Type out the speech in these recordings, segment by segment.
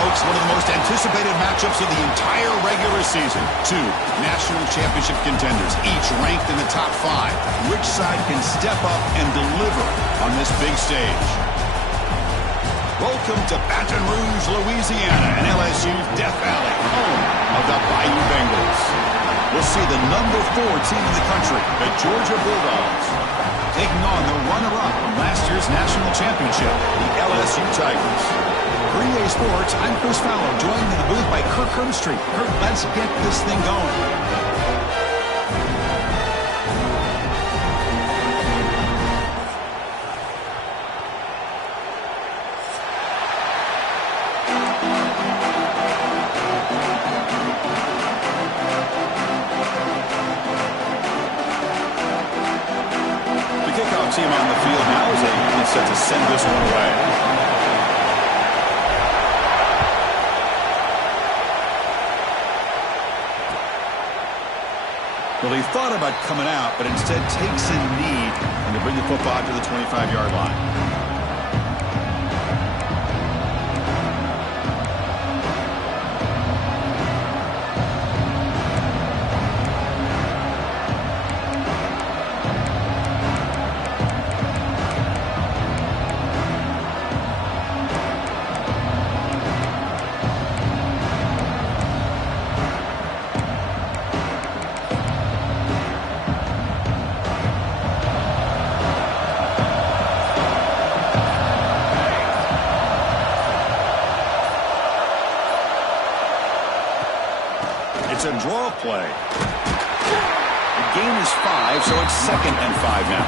folks, one of the most anticipated matchups of the entire regular season. Two national championship contenders, each ranked in the top 5. Which side can step up and deliver on this big stage? Welcome to Baton Rouge, Louisiana, and LSU's Death Valley, home of the Bayou Bengals. We'll see the number 4 team in the country, the Georgia Bulldogs, taking on the runner-up from last year's national championship, the LSU Tigers. For EA Sports, I'm Chris Fowler, joined in the booth by Kirk Herbstreit. Kirk, let's get this thing going. The kickoff team on the field now as they set to send this one away. Well, he thought about coming out, but instead takes a knee and to bring the football to the 25-yard line. It's a draw play. The gain is 5, so it's 2nd and 5 now.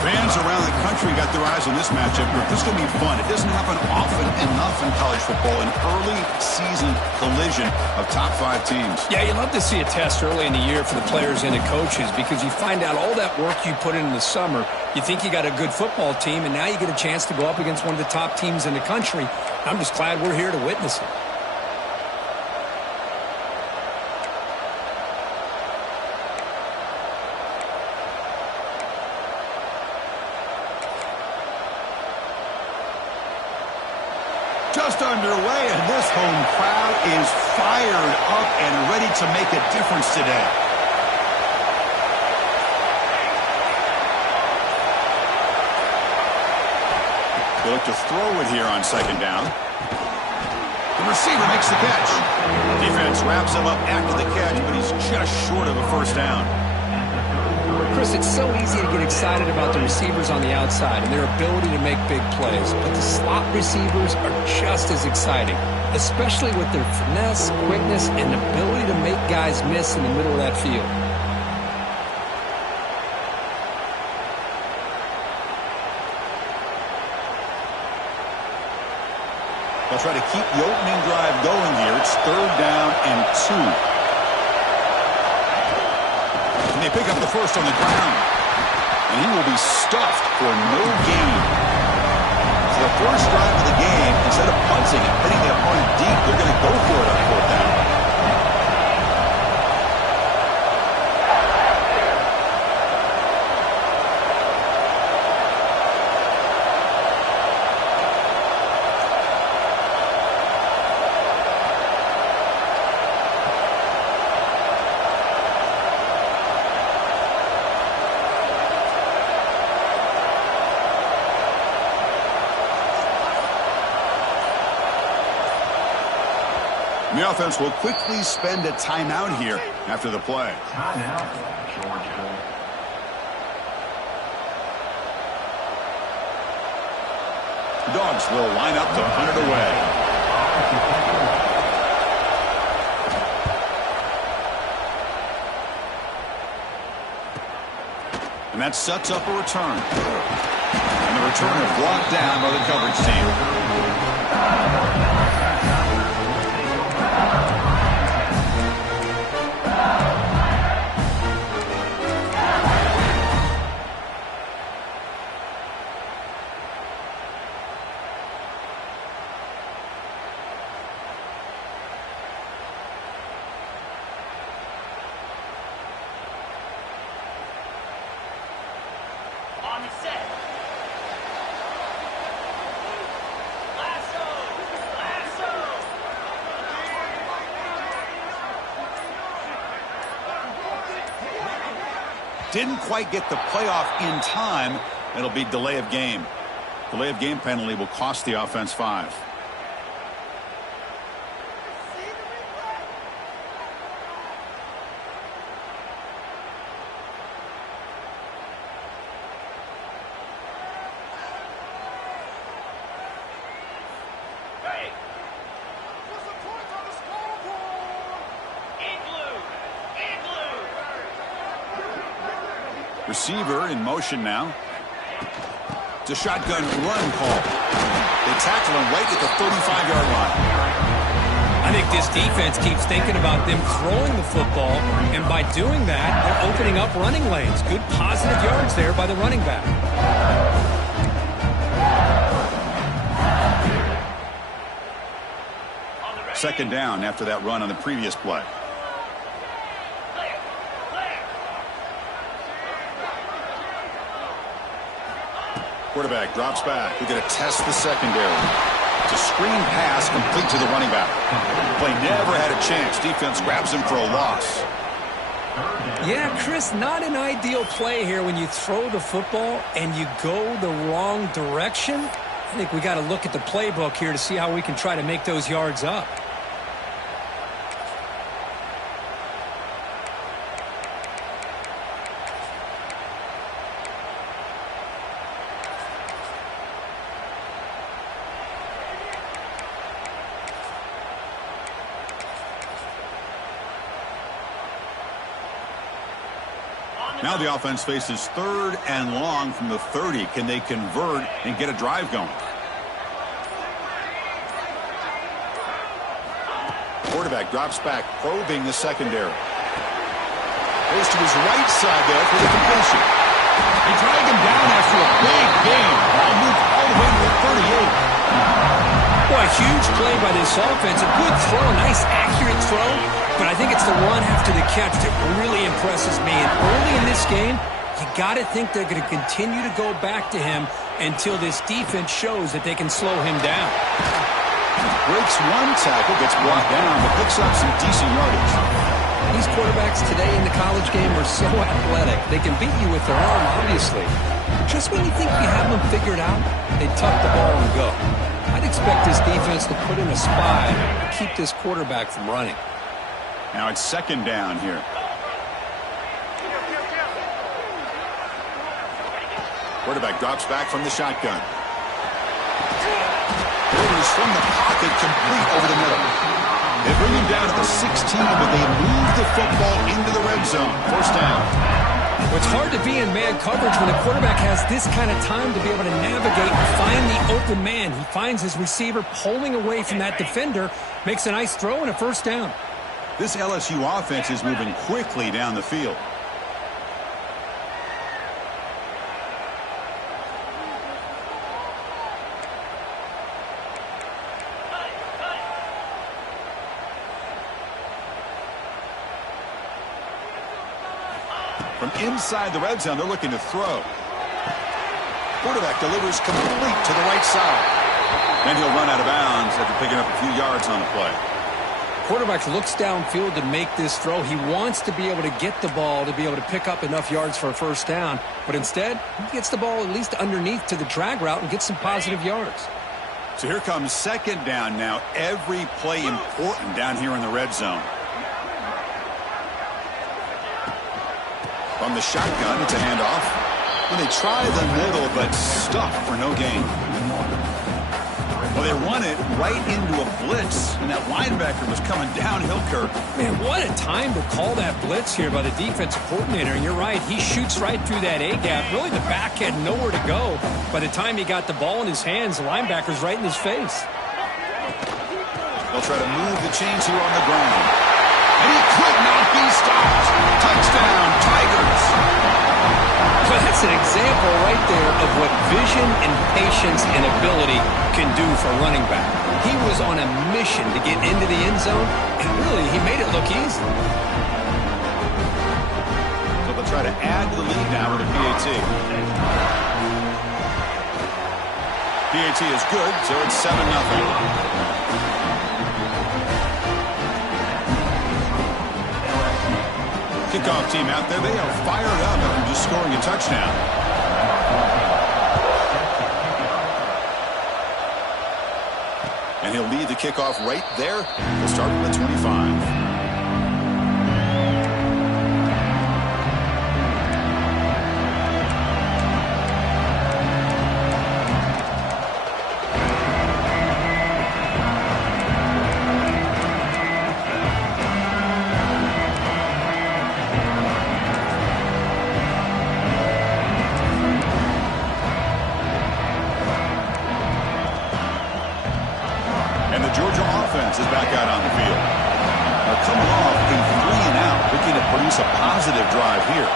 Fans around the country got their eyes on this matchup. This is going to be fun. It doesn't happen often enough in college football, an early season collision of top 5 teams. Yeah, you love to see a test early in the year for the players and the coaches because you find out all that work you put in the summer. You think you got a good football team, and now you get a chance to go up against one of the top teams in the country. I'm just glad we're here to witness it. Just underway, and this home crowd is fired up and ready to make a difference today. They look to throw it here on 2nd down. The receiver makes the catch. Defense wraps him up after the catch, but he's just short of a 1st down. Chris, it's so easy to get excited about the receivers on the outside and their ability to make big plays, but the slot receivers are just as exciting, especially with their finesse, quickness, and ability to make guys miss in the middle of that field. They'll try to keep the opening drive going here. It's 3rd down and 2. And they pick up the 1st on the ground. And he will be stuffed for no gain. So the first drive of the game, instead of punting and hitting the opponent deep, they're going to go for it on 4th down. The offense will quickly spend a timeout here after the play. The Dogs will line up to punt it away. And that sets up a return. And the return is blocked down by the coverage team. Didn't quite get the playoff in time. It'll be delay of game. Delay of game penalty will cost the offense 5. Receiver in motion now. It's a shotgun run call. They tackle him right at the 35-yard line. I think this defense keeps thinking about them throwing the football, and by doing that, they're opening up running lanes. Good positive yards there by the running back. Second down after that run on the previous play. Quarterback drops back. We're going to test the secondary. It's a screen pass complete to the running back. Play never had a chance. Defense grabs him for a loss. Yeah, Chris, not an ideal play here when you throw the football and you go the wrong direction. I think we got to look at the playbook here to see how we can try to make those yards up. Now the offense faces 3rd and long from the 30. Can they convert and get a drive going? Quarterback drops back, probing the secondary. Goes to his right side there for the completion. They drag him down after a big gain. Ball moved all the way to the 38. Boy, a huge play by this offense. A good throw, nice accurate throw. But I think it's the run after the catch that really impresses me. And early in this game, you got to think they're going to continue to go back to him until this defense shows that they can slow him down. Breaks one tackle, gets brought down, but picks up some decent yardage. These quarterbacks today in the college game are so athletic. They can beat you with their arm, obviously. Just when you think you have them figured out, they tuck the ball and go. I'd expect this defense to put in a spy to keep this quarterback from running. Now it's second down here. Quarterback drops back from the shotgun. Orders from the pocket, complete over the middle. They bring him down to the 16, but they move the football into the red zone. First down. Well, it's hard to be in man coverage when a quarterback has this kind of time to be able to navigate and find the open man. He finds his receiver pulling away from that defender, makes a nice throw and a first down. This LSU offense is moving quickly down the field. From inside the red zone, they're looking to throw. Quarterback delivers complete to the right side. Then he'll run out of bounds after picking up a few yards on the play. Quarterback looks downfield to make this throw. He wants to be able to get the ball to be able to pick up enough yards for a first down. But instead, he gets the ball at least underneath to the drag route and gets some positive yards. So here comes second down now. Every play important down here in the red zone. From the shotgun, it's a handoff. When they try the middle, but stuffed for no gain. Well, they run it right into a blitz, and that linebacker was coming downhill, Kirk. Man, what a time to call that blitz here by the defensive coordinator. And you're right, he shoots right through that A-gap. Really, the back had nowhere to go. By the time he got the ball in his hands, the linebacker's right in his face. They'll try to move the chains here on the ground. And he could not be stopped. Touchdown, Tigers. Well, that's an example right there of what vision and patience and ability can do for a running back. He was on a mission to get into the end zone, and really, he made it look easy. So they'll try to add to the lead now with a PAT. PAT is good, so it's 7-0. kickoff team out there, they are fired up after just scoring a touchdown. And he'll lead the kickoff right there. He'll start with the 25. Is back out on the field. Now coming off a 3-and-out, looking to produce a positive drive here.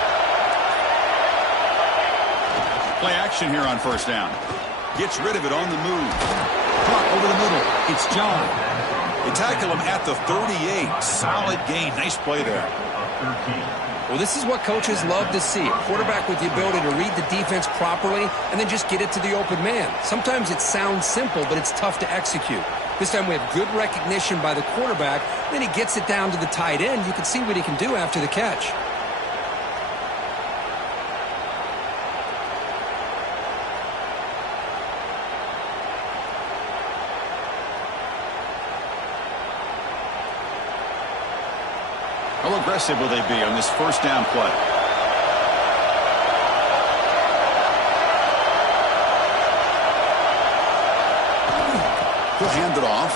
Play action here on first down. Gets rid of it on the move. Caught over the middle. It's John. They tackle him at the 38. Solid gain. Nice play there. Well, this is what coaches love to see. A quarterback with the ability to read the defense properly and then just get it to the open man. Sometimes it sounds simple, but it's tough to execute. This time we have good recognition by the quarterback. Then he gets it down to the tight end. You can see what he can do after the catch. How aggressive will they be on this first down play? He'll hand it off.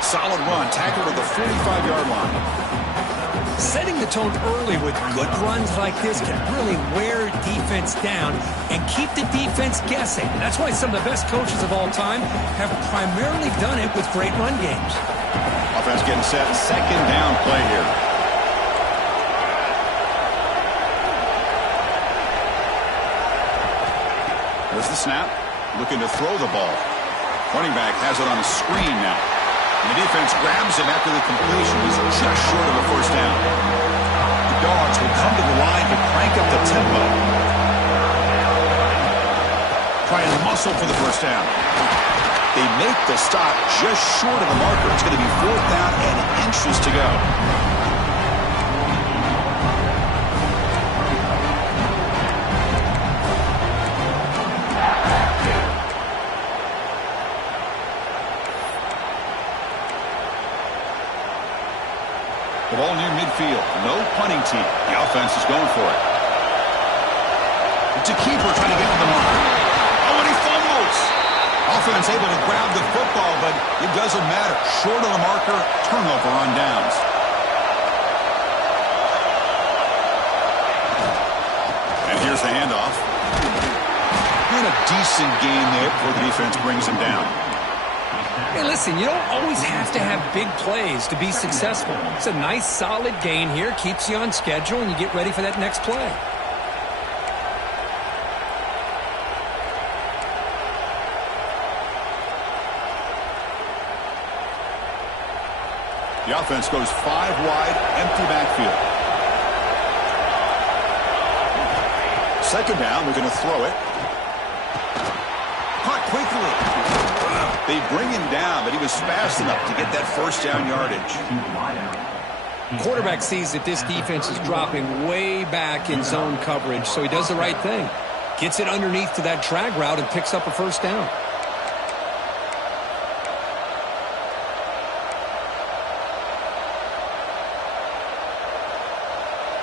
Solid run. Tackled at the 45-yard line. Setting the tone early with good runs like this can really wear defense down and keep the defense guessing. That's why some of the best coaches of all time have primarily done it with great run games. Offense getting set. Second down play here. There's the snap. Looking to throw the ball. Running back has it on a screen now. And the defense grabs him after the completion. He's just short of a first down. The Dogs will come to the line to crank up the tempo. Try and muscle for the first down. They make the stop just short of the marker. It's going to be fourth down and inches to go. The ball near midfield. No punting team. The offense is going for it. It's a keeper trying to get to the marker. Oh, and he fumbles. Offense able to grab the football, but it doesn't matter. Short of the marker, turnover on downs. And here's the handoff. And a decent gain there before the defense brings him down. Hey, listen, you don't always have to have big plays to be successful. It's a nice, solid gain here. Keeps you on schedule, and you get ready for that next play. The offense goes 5 wide, empty backfield. Second down, we're going to throw it. Caught quickly. They bring him down, but he was fast enough to get that first down yardage. Quarterback sees that this defense is dropping way back in zone coverage, so he does the right thing. Gets it underneath to that drag route and picks up a first down.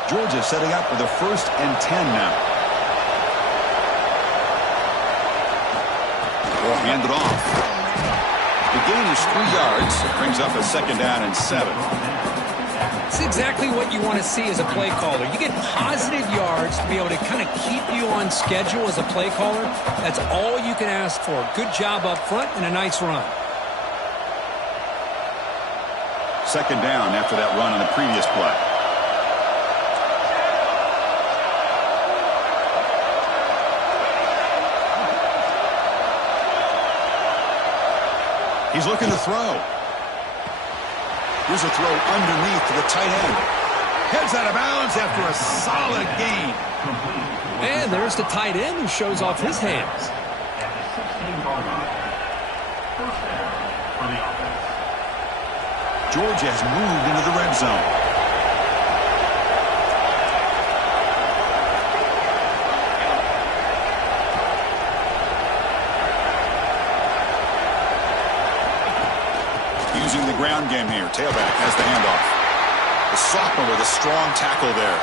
Georgia setting up for the 1st and 10 now. They'll hand it off. The gain is 3 yards. It brings up a second down and 7. It's exactly what you want to see as a play caller. You get positive yards to be able to kind of keep you on schedule as a play caller. That's all you can ask for. Good job up front and a nice run. Second down after that run on the previous play. He's looking to throw. Here's a throw underneath to the tight end. Heads out of bounds after a solid gain. And there's the tight end who shows off his hands. Georgia has moved into the red zone. ground game here. Tailback has the handoff. The sophomore with a strong tackle there.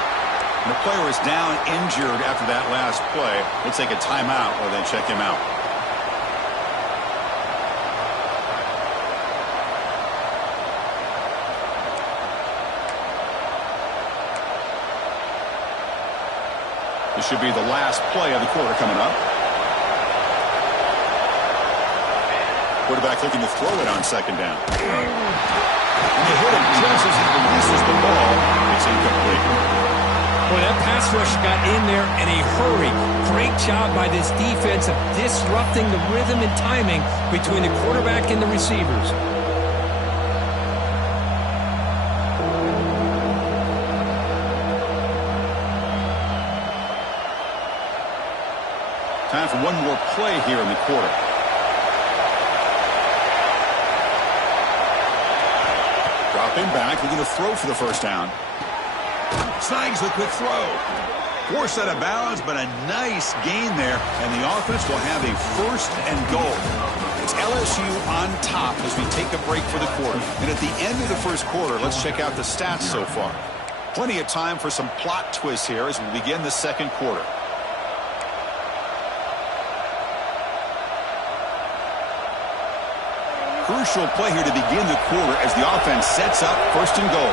And the player is down injured after that last play. We'll take a timeout or then check him out. This should be the last play of the quarter coming up. Quarterback looking to throw it on second down. And they hit him just as he releases the ball. It's incomplete. Boy, that pass rush got in there in a hurry. Great job by this defense of disrupting the rhythm and timing between the quarterback and the receivers. Time for one more play here in the quarter. Dropping back, looking to throw for the first down. Snags the quick throw. Forced out of bounds, but a nice gain there, and the offense will have a first and goal. It's LSU on top as we take a break for the quarter. And at the end of the first quarter, let's check out the stats so far. Plenty of time for some plot twists here as we begin the second quarter. Crucial play here to begin the quarter as the offense sets up first and goal.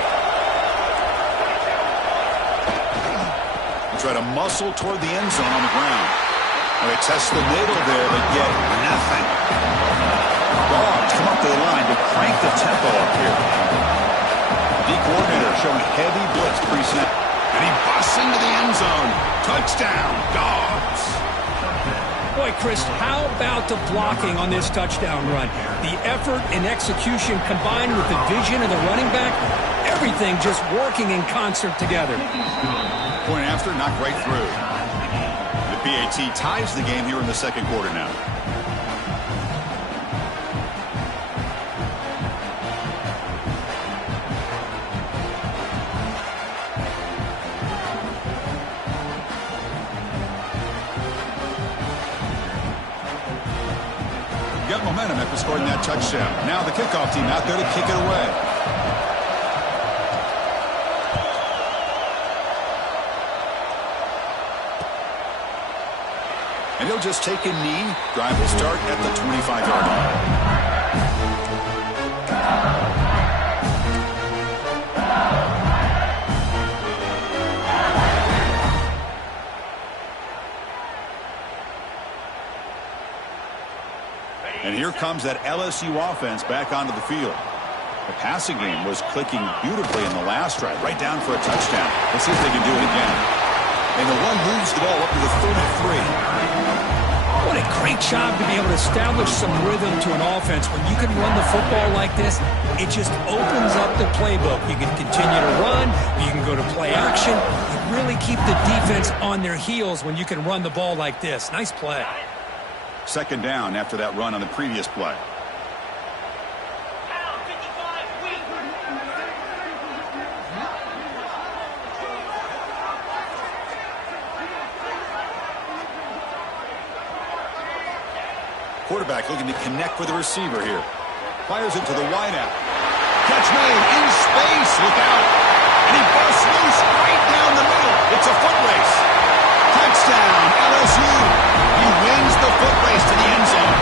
They try to muscle toward the end zone on the ground. They test the middle there, but get nothing. Dogs come up to the line to crank the tempo up here. The coordinator showing heavy blitz pre-snap. And he busts into the end zone. Touchdown, Dogs. Boy, Chris, how about the blocking on this touchdown run? The effort and execution combined with the vision of the running back, everything just working in concert together. Point after, knocked right through. The PAT ties the game here in the second quarter now. Got momentum after scoring that touchdown. Now the kickoff team out there to kick it away. And he'll just take a knee. Drive will start at the 25-yard line. And here comes that LSU offense back onto the field. The passing game was clicking beautifully in the last drive, right down for a touchdown. Let's see if they can do it again. And the one moves the ball up to the 33. What a great job to be able to establish some rhythm to an offense. When you can run the football like this, it just opens up the playbook. You can continue to run. You can go to play action. You really keep the defense on their heels when you can run the ball like this. Nice play. Second down after that run on the previous play. Quarterback looking to connect with the receiver here. Fires it to the wideout. Catch made in space. Look out. And he busts loose right down the middle. It's a foot race. Touchdown, LSU. He wins the foot race to the end zone.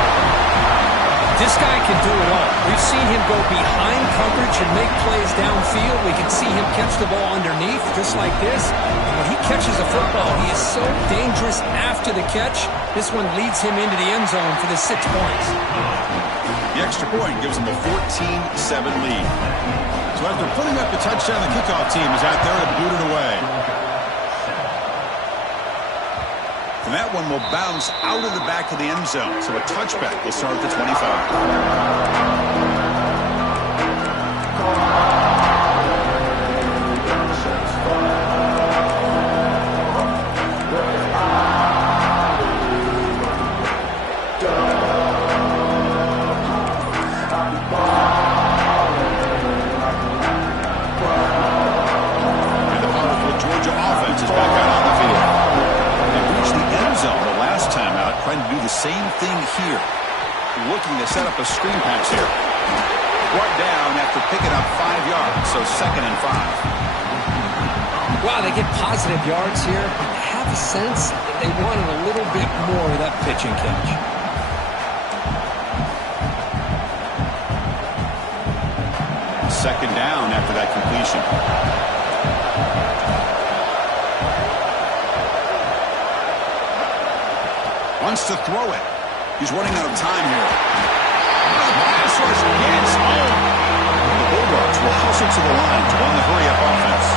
This guy can do it all. We've seen him go behind coverage and make plays downfield. We can see him catch the ball underneath just like this. And when he catches a football, he is so dangerous after the catch. This one leads him into the end zone for the 6 points. The extra point gives him a 14-7 lead. So after putting up the touchdown, the kickoff team is out there to boot it away. And that one will bounce out of the back of the end zone. So a touchback will start at the 25. And the powerful Georgia offense is back out on the field. The last time out, trying to do the same thing here. Looking to set up a screen pass here. Brought down after picking up 5 yards, so 2nd and 5. Wow, they get positive yards here. I have a sense that they wanted a little bit more of that pitch and catch. Second down after that completion. Wants to throw it. He's running out of time here. The pass rush gets home. The Bulldogs will hustle to the line to run the hurry-up offense.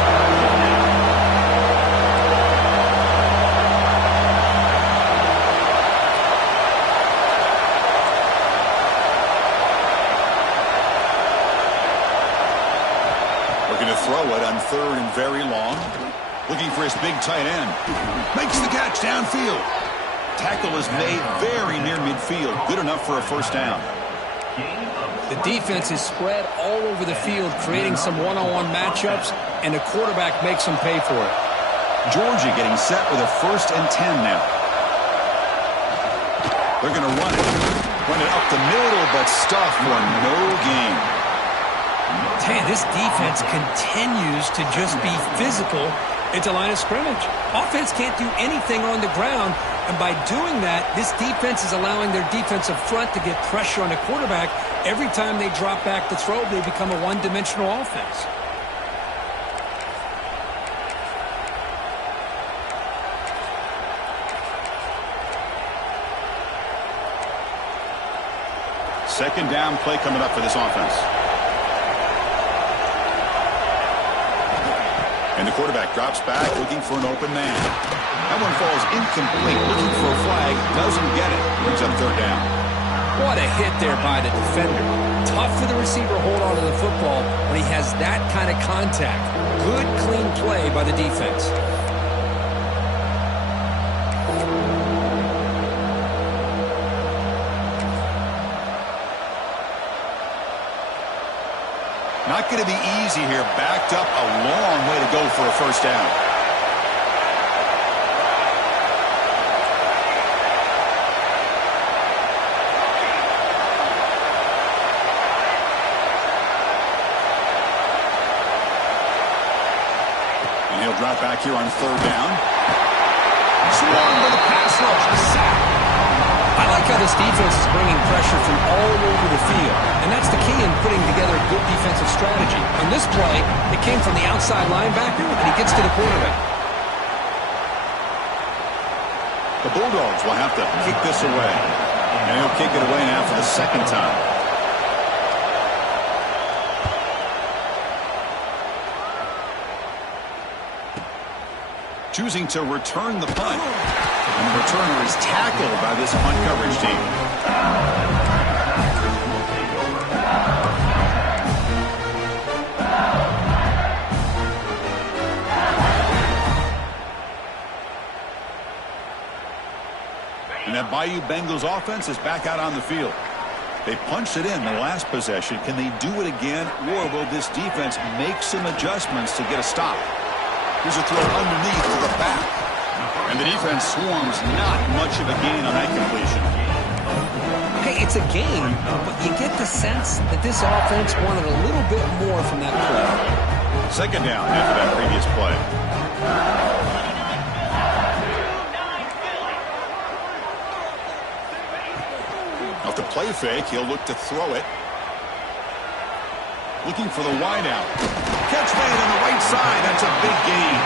Looking to throw it on 3rd and very long. Looking for his big tight end. Makes the catch downfield. Tackle is made very near midfield. Good enough for a first down. The defense is spread all over the field, creating some one-on-one matchups, and the quarterback makes them pay for it. Georgia getting set with a 1st and 10 now. They're going to run it. Run it up the middle, but stuff for no gain. Man, this defense continues to just be physical at the line of scrimmage. Offense can't do anything on the ground, and by doing that, this defense is allowing their defensive front to get pressure on the quarterback. Every time they drop back to throw, they become a one-dimensional offense. Second down play coming up for this offense. And the quarterback drops back, looking for an open man. That one falls incomplete, looking for a flag, doesn't get it. Brings up 3rd down. What a hit there by the defender. Tough for the receiver to hold on to the football when he has that kind of contact. Good, clean play by the defense. Not going to be easy here. Backed up a long way to go for a first down. And he'll drop back here on 3rd down. Swarmed by the pass rush. A sack. I like how this defense is bringing pressure from all over the field, and that's the key in putting together a good defensive strategy. On this play, it came from the outside linebacker, and he gets to the quarterback. The Bulldogs will have to kick this away, and he'll kick it away now for the 2nd time. Choosing to return the punt. And the returner is tackled by this punt coverage team. And that Bayou Bengals offense is back out on the field. They punched it in the last possession. Can they do it again, or will this defense make some adjustments to get a stop? Here's a throw underneath to the back. And the defense swarms, not much of a gain on that completion. Hey, it's a game, but you get the sense that this offense wanted a little bit more from that play. 2nd down after that previous play. Off the play fake, he'll look to throw it. Looking for the wideout. Catch made on the right side. That's a big gain.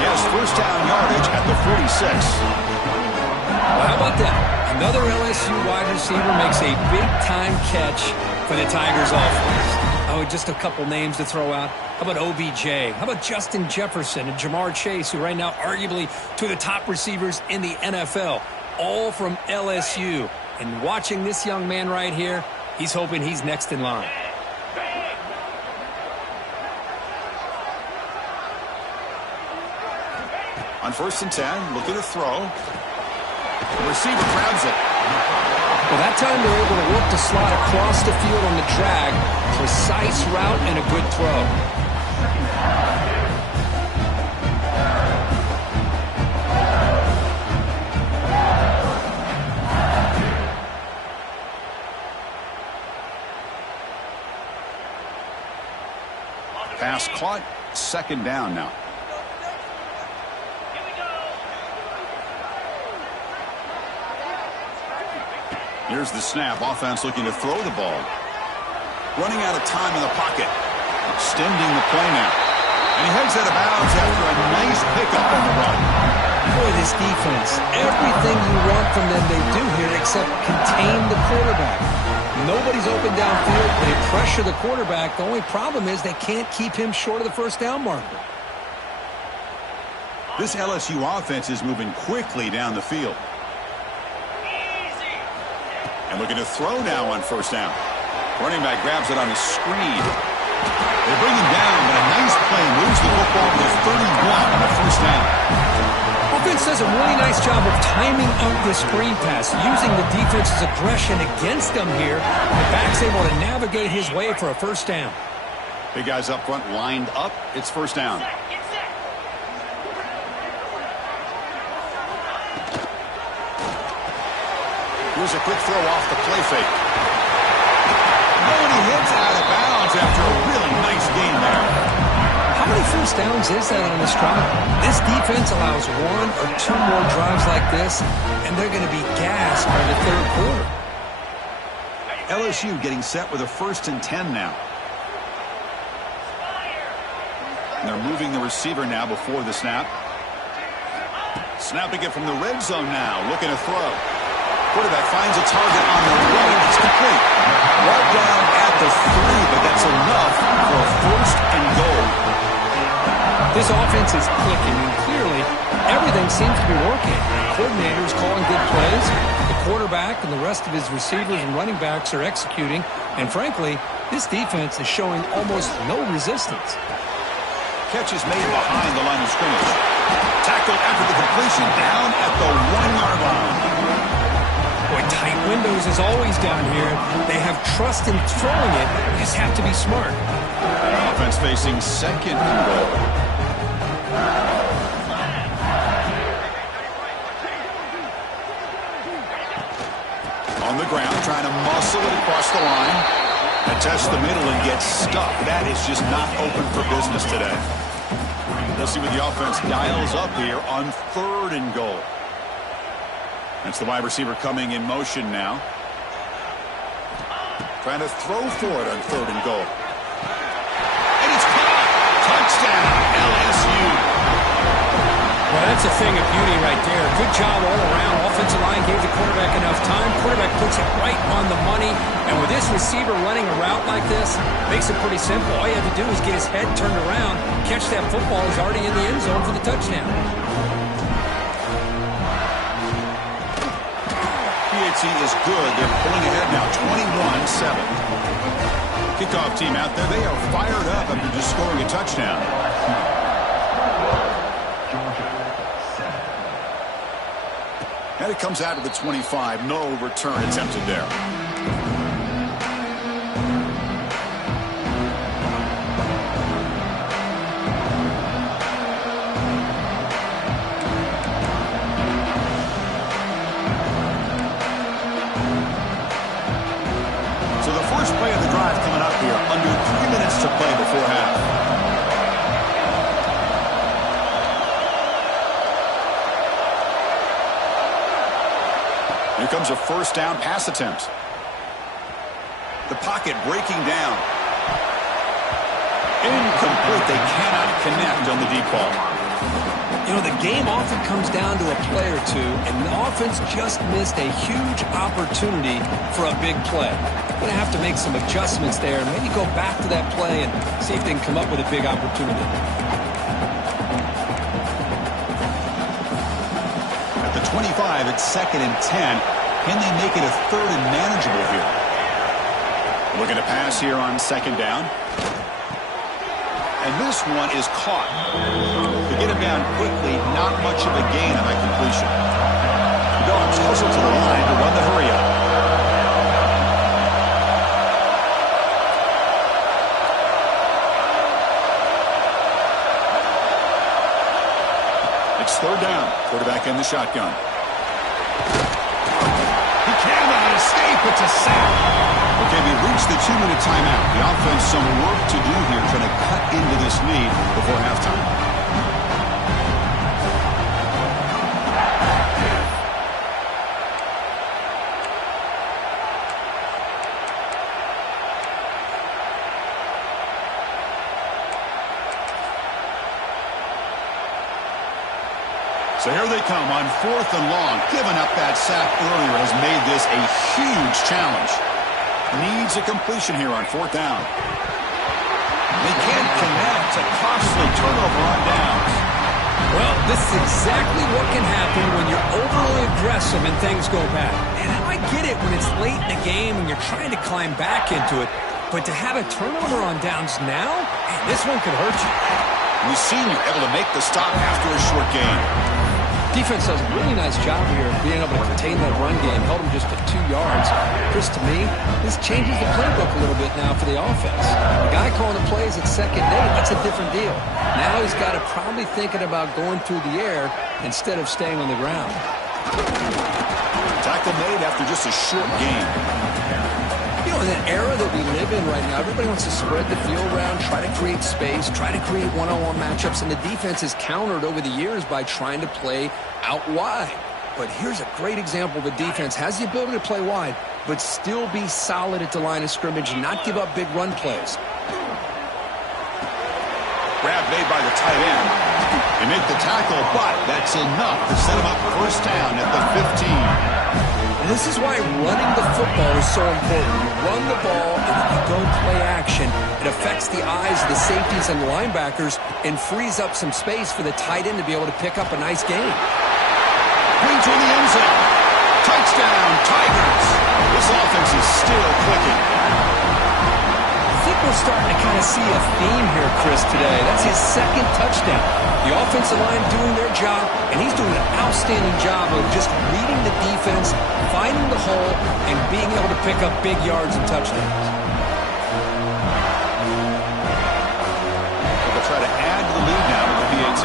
Yes, 1st down yardage at the 46. Well, how about that? Another LSU wide receiver makes a big-time catch for the Tigers offense. Oh, just a couple names to throw out. How about OBJ? How about Justin Jefferson and Jamar Chase, who right now arguably two of the top receivers in the NFL, all from LSU. And watching this young man right here, he's hoping he's next in line. On 1st and 10, looking to throw. The receiver grabs it. Well, that time they're able to work the slot across the field on the drag. Precise route and a good throw. caught second down now. Here's the snap. Offense looking to throw the ball. Running out of time in the pocket. Extending the play now. And he heads out of bounds after a nice pickup on the run. Boy, this defense, everything you want from them they do here except contain the quarterback. Nobody's open downfield. They pressure the quarterback. The only problem is they can't keep him short of the first down marker. This LSU offense is moving quickly down the field. And looking to throw now on first down. Running back grabs it on a screen. They bring him down, but a nice play moves the football to 31 on the first down. Offense does a really nice job of timing up the screen pass, using the defense's aggression against them here. The back's able to navigate his way for a first down. Big guys up front lined up. It's first down. Here's a quick throw off the play fake. Oh, and he hits out of bounds after a really nice gain there. How many first downs is that on this drive? This defense allows one or two more drives like this, and they're going to be gassed by the third quarter. LSU getting set with a 1st and 10 now. And they're moving the receiver now before the snap. Snapping it from the red zone now, looking to throw. Quarterback finds a target on the right. It's complete. Right down at the 3, but that's enough for a 1st and goal. This offense is clicking, and clearly everything seems to be working. The coordinator's calling good plays. The quarterback and the rest of his receivers and running backs are executing. And frankly, this defense is showing almost no resistance. Catch is made behind the line of scrimmage. Tackled after the completion down at the 1-yard line. Boy, tight windows is always down here. They have trust in throwing it. They just have to be smart. Offense facing 2nd and goal. On the ground, trying to muscle it across the line. And test the middle and get stuck. That is just not open for business today. We'll see what the offense dials up here on 3rd and goal. That's the wide receiver coming in motion now. Trying to throw for it on 3rd and goal. And it's caught. Touchdown, LSU. Well, that's a thing of beauty right there. Good job all around. Offensive line gave the quarterback enough time. Quarterback puts it right on the money. And with this receiver running a route like this, makes it pretty simple. All you have to do is get his head turned around, catch that football. He's already in the end zone for the touchdown. Is good. They're pulling ahead now, 21-7. Kickoff team out there. They are fired up after just scoring a touchdown. And it comes out to the 25. No return attempted there. To play before half. Here comes a first down pass attempt. The pocket breaking down. Incomplete. They cannot connect on the deep ball. You know, the game often comes down to a play or two, and the offense just missed a huge opportunity for a big play. Going to have to make some adjustments there, and maybe go back to that play and see if they can come up with a big opportunity. At the 25, it's 2nd and 10. Can they make it a 3rd and manageable here? Looking to pass here on 2nd down. And this one is caught. To get him down quickly, not much of a gain on that completion. The Dogs hustle to the line to run the hurry up. It's 3rd down. Quarterback in the shotgun. He cannot escape. It's a sack. Okay, we've reached the 2-minute timeout. The offense some work to do here, trying to cut into this lead before halftime. So here they come on 4th and long. Giving up that sack earlier has made this a huge challenge. Needs a completion here on 4th down. They can't connect. A costly turnover on downs. Well, this is exactly what can happen when you're overly aggressive and things go bad. And I get it when it's late in the game and you're trying to climb back into it. But to have a turnover on downs now, man, this one could hurt you. We've seen you able to make the stop after a short gain. Defense does a really nice job here of being able to contain that run game, held them just to 2 yards. Chris, to me, this changes the playbook a little bit now for the offense. The guy calling the plays at 2nd and 8, that's a different deal. Now he's got to probably thinking about going through the air instead of staying on the ground. Tackle made after just a short gain. You know, in that era that we live in right now, everybody wants to spread the field around, try to create space, try to create one-on-one matchups, and the defense has countered over the years by trying to play out wide. But here's a great example of a defense has the ability to play wide, but still be solid at the line of scrimmage and not give up big run plays. Grab made by the tight end. They make the tackle, but that's enough to set him up 1st down at the 15. And this is why running the football is so important. You run the ball and then you go play action. It affects the eyes of the safeties and linebackers and frees up some space for the tight end to be able to pick up a nice gain. Green to the end zone. Touchdown, Tigers. This offense is still clicking. I think we're starting to kind of see a theme here, Chris, today. That's his 2nd touchdown. The offensive line doing their job, and he's doing an outstanding job of just reading the defense, finding the hole, and being able to pick up big yards and touchdowns. They'll try to add to the lead now with the PAT.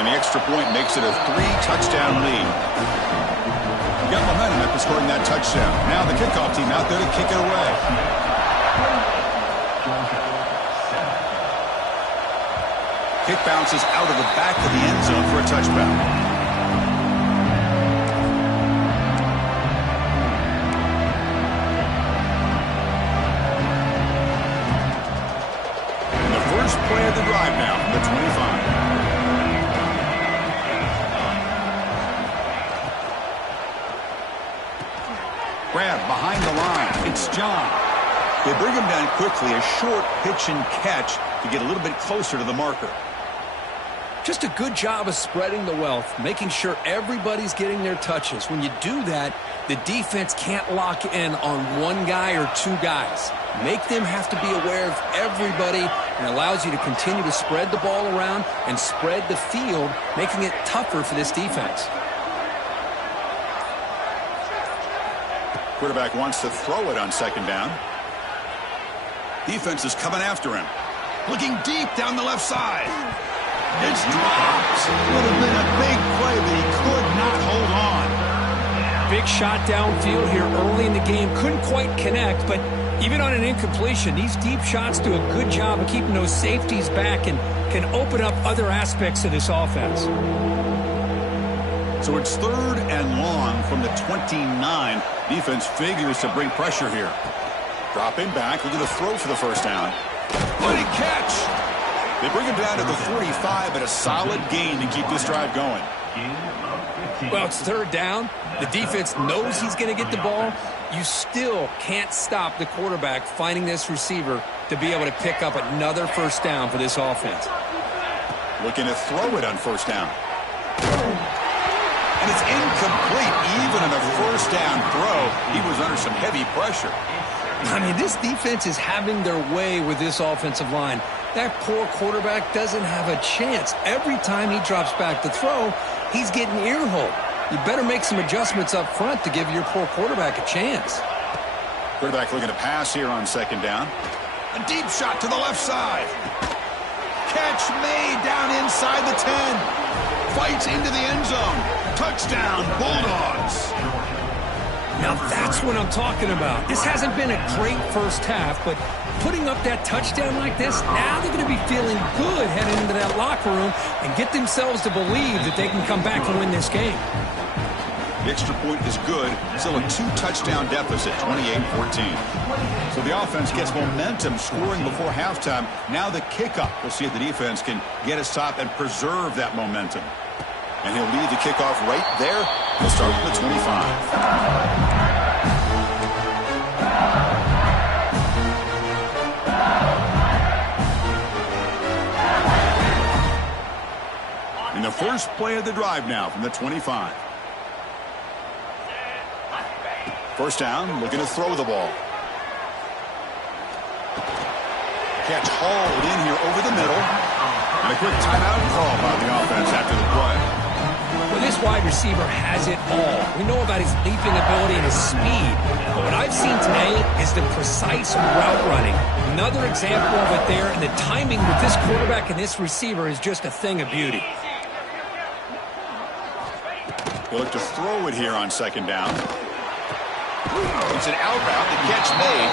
And the extra point makes it a 3-touchdown lead. Got momentum after scoring that touchdown. Now the kickoff team out there to kick it away. Kick bounces out of the back of the end zone for a touchback. And the first play of the drive now from the 25. Grab behind the line. It's John. They bring him down quickly. A short pitch and catch to get a little bit closer to the marker. Just a good job of spreading the wealth, making sure everybody's getting their touches. When you do that, the defense can't lock in on one guy or 2 guys. Make them have to be aware of everybody, and allows you to continue to spread the ball around and spread the field, making it tougher for this defense. Quarterback wants to throw it on 2nd down. Defense is coming after him. Looking deep down the left side. It's dropped. Would have been a big play, but he could not hold on. Big shot downfield here early in the game. Couldn't quite connect, but even on an incompletion, these deep shots do a good job of keeping those safeties back and can open up other aspects of this offense. So it's 3rd and long from the 29. Defense figures to bring pressure here. Dropping back, looking to throw for the 1st down. What a catch! They bring him down to the 45, but a solid gain to keep this drive going. Well, it's 3rd down. The defense knows he's going to get the ball. You still can't stop the quarterback finding this receiver to be able to pick up another 1st down for this offense. Looking to throw it on 1st down. And it's incomplete. Even on a 1st down throw, he was under some heavy pressure. I mean, this defense is having their way with this offensive line. That poor quarterback doesn't have a chance. Every time he drops back to throw, he's getting earholed. You better make some adjustments up front to give your poor quarterback a chance. Quarterback looking to pass here on 2nd down. A deep shot to the left side. Catch made down inside the 10. Fights into the end zone. Touchdown, Bulldogs. Now that's what I'm talking about. This hasn't been a great first half, but putting up that touchdown like this, now they're going to be feeling good heading into that locker room and get themselves to believe that they can come back and win this game. The extra point is good. Still a 2-touchdown deficit, 28-14. So the offense gets momentum scoring before halftime. Now the kickoff. We'll see if the defense can get a stop and preserve that momentum. And he'll lead the kickoff right there. He'll start from the 25. In the first play of the drive now from the 25. First down, looking to throw the ball. Catch hauled in here over the middle. And a quick timeout call by the offense after the play. Well, this wide receiver has it all. We know about his leaping ability and his speed. But what I've seen today is the precise route running. Another example of it there, and the timing with this quarterback and this receiver is just a thing of beauty. He'll look to throw it here on second down. It's an out route, the catch made.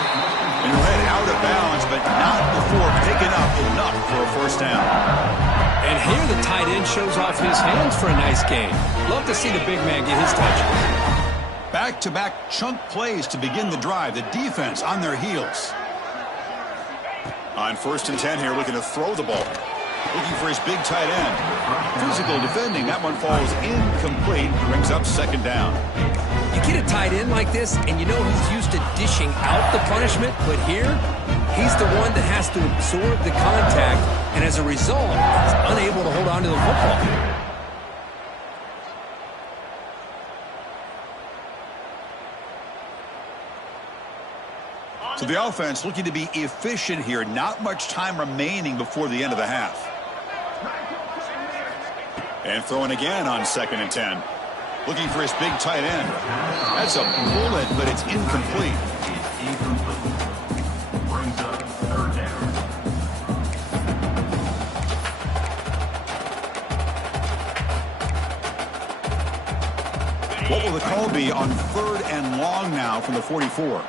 And he'll head out of bounds, but not before picking up enough for a first down. And here the tight end shows off his hands for a nice game. Love to see the big man get his touches. Back-to-back chunk plays to begin the drive. The defense on their heels. On first and 10 here, looking to throw the ball. Looking for his big tight end. Physical defending. That one falls incomplete. Brings up second down. You get a tight end like this, and you know he's used to dishing out the punishment, but here, he's the one that has to absorb the contact, and as a result, he's unable to hold on to the football. So the offense looking to be efficient here. Not much time remaining before the end of the half. And throwing again on second and 10. Looking for his big tight end. That's a bullet, but it's incomplete. What will the call be on third and long now from the 44?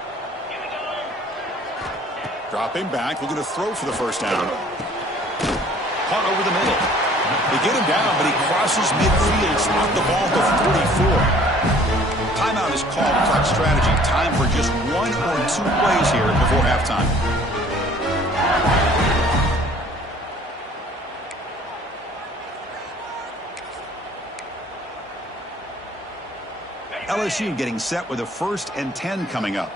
Dropping back, looking to throw for the first down. Caught over the middle. They get him down, but he crosses midfield, spot the ball to 44. Timeout is called to talk strategy. Time for just 1 or 2 plays here before halftime. LSU getting set with a first and 10 coming up.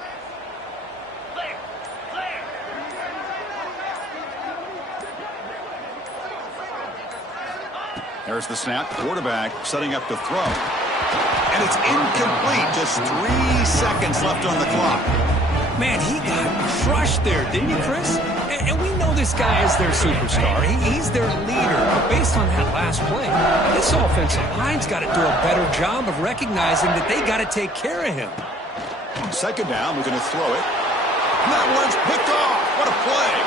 There's the snap. Quarterback setting up to throw. And it's incomplete. Just 3 seconds left on the clock. Man, he got crushed there, didn't you, Chris? And we know this guy is their superstar. He's their leader. But based on that last play, this offensive line's got to do a better job of recognizing that they got to take care of him. Second down, we're going to throw it. And that one's picked off. What a play.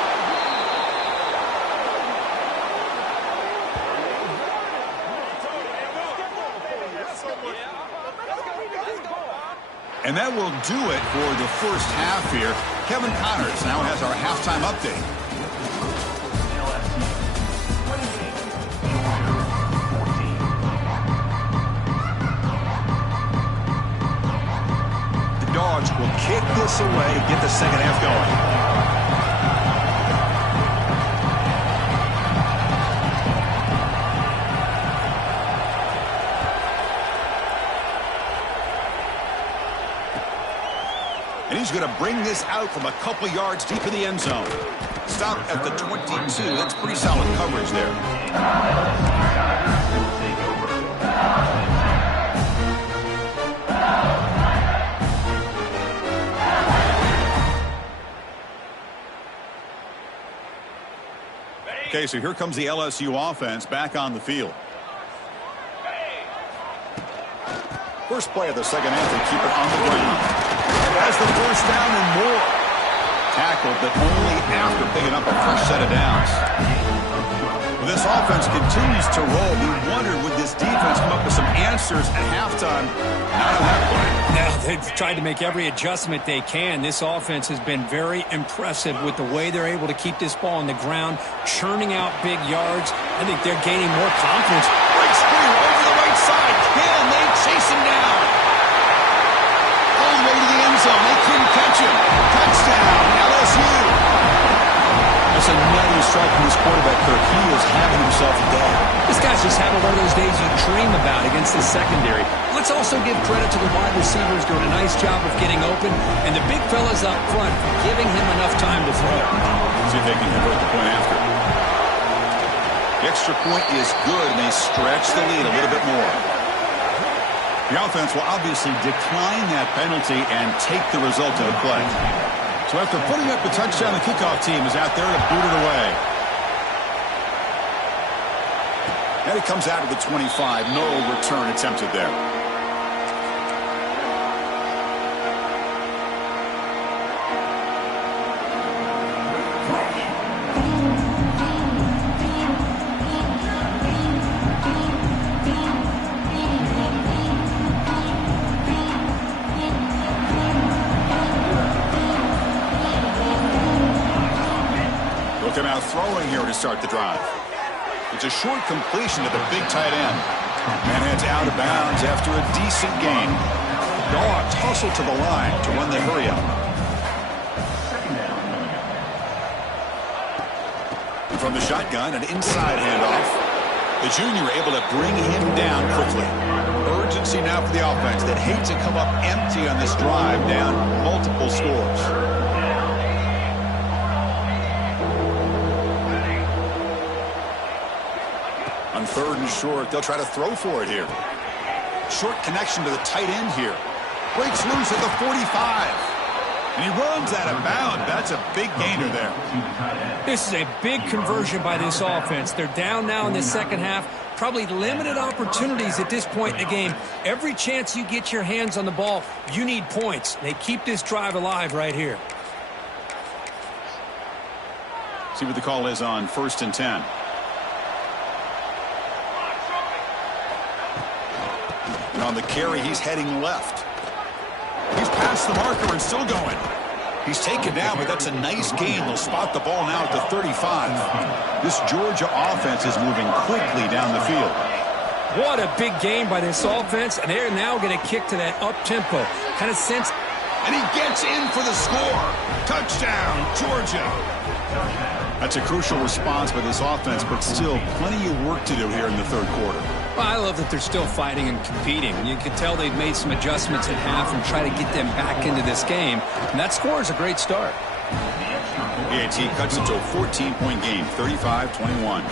And that will do it for the first half here. Kevin Connors now has our halftime update. The Dogs will kick this away to get the second half going. And he's going to bring this out from a couple yards deep in the end zone. Stop at the 22. That's pretty solid coverage there. Okay, so here comes the LSU offense back on the field. First play of the second half, they keep it on the ground. Has the first down and more. Tackled, but only after picking up a fresh set of downs. Well, this offense continues to roll. We wondered, would this defense come up with some answers at halftime? Not on that play. Now, they've tried to make every adjustment they can. This offense has been very impressive with the way they're able to keep this ball on the ground, churning out big yards. I think they're gaining more confidence. Great screen over the right side. Can they chase him down? All the way to the end zone. They couldn't catch him. Touchdown, LSU. That's a nutty strike from this quarterback, Kirk. He is having himself a day. This guy's just having one of those days you dream about against the secondary. Let's also give credit to the wide receivers doing a nice job of getting open, and the big fellas up front for giving him enough time to throw. See if they can convert the point after. The extra point is good, and they stretch the lead a little bit more. The offense will obviously decline that penalty and take the result of the play. So after putting up the touchdown, the kickoff team is out there to boot it away. And it comes out of the 25. No return attempted there. Looking out throwing here to start the drive. It's a short completion to the big tight end. And it's out of bounds after a decent gain. Dogs hustle to the line to run the hurry up. From the shotgun, an inside handoff. The junior able to bring him down quickly. Urgency now for the offense that hates to come up empty on this drive, down multiple scores. On third and short, they'll try to throw for it here. Short connection to the tight end here. Breaks loose at the 45. And he runs out of bounds. That's a big gainer there. This is a big conversion by this offense. They're down now in the second half. Probably limited opportunities at this point in the game. Every chance you get your hands on the ball, you need points. They keep this drive alive right here. See what the call is on 1st and 10. And on the carry, he's heading left. He's past the marker and still going. He's taken down, but that's a nice gain. They'll spot the ball now at the 35. This Georgia offense is moving quickly down the field. What a big game by this offense, and they're now going to kick to that up-tempo. Kind of sense. And he gets in for the score. Touchdown, Georgia. That's a crucial response by this offense, but still plenty of work to do here in the third quarter. Well, I love that they're still fighting and competing. You can tell they've made some adjustments at half and try to get them back into this game. And that score is a great start. AT cuts it to a 14-point game, 35-21.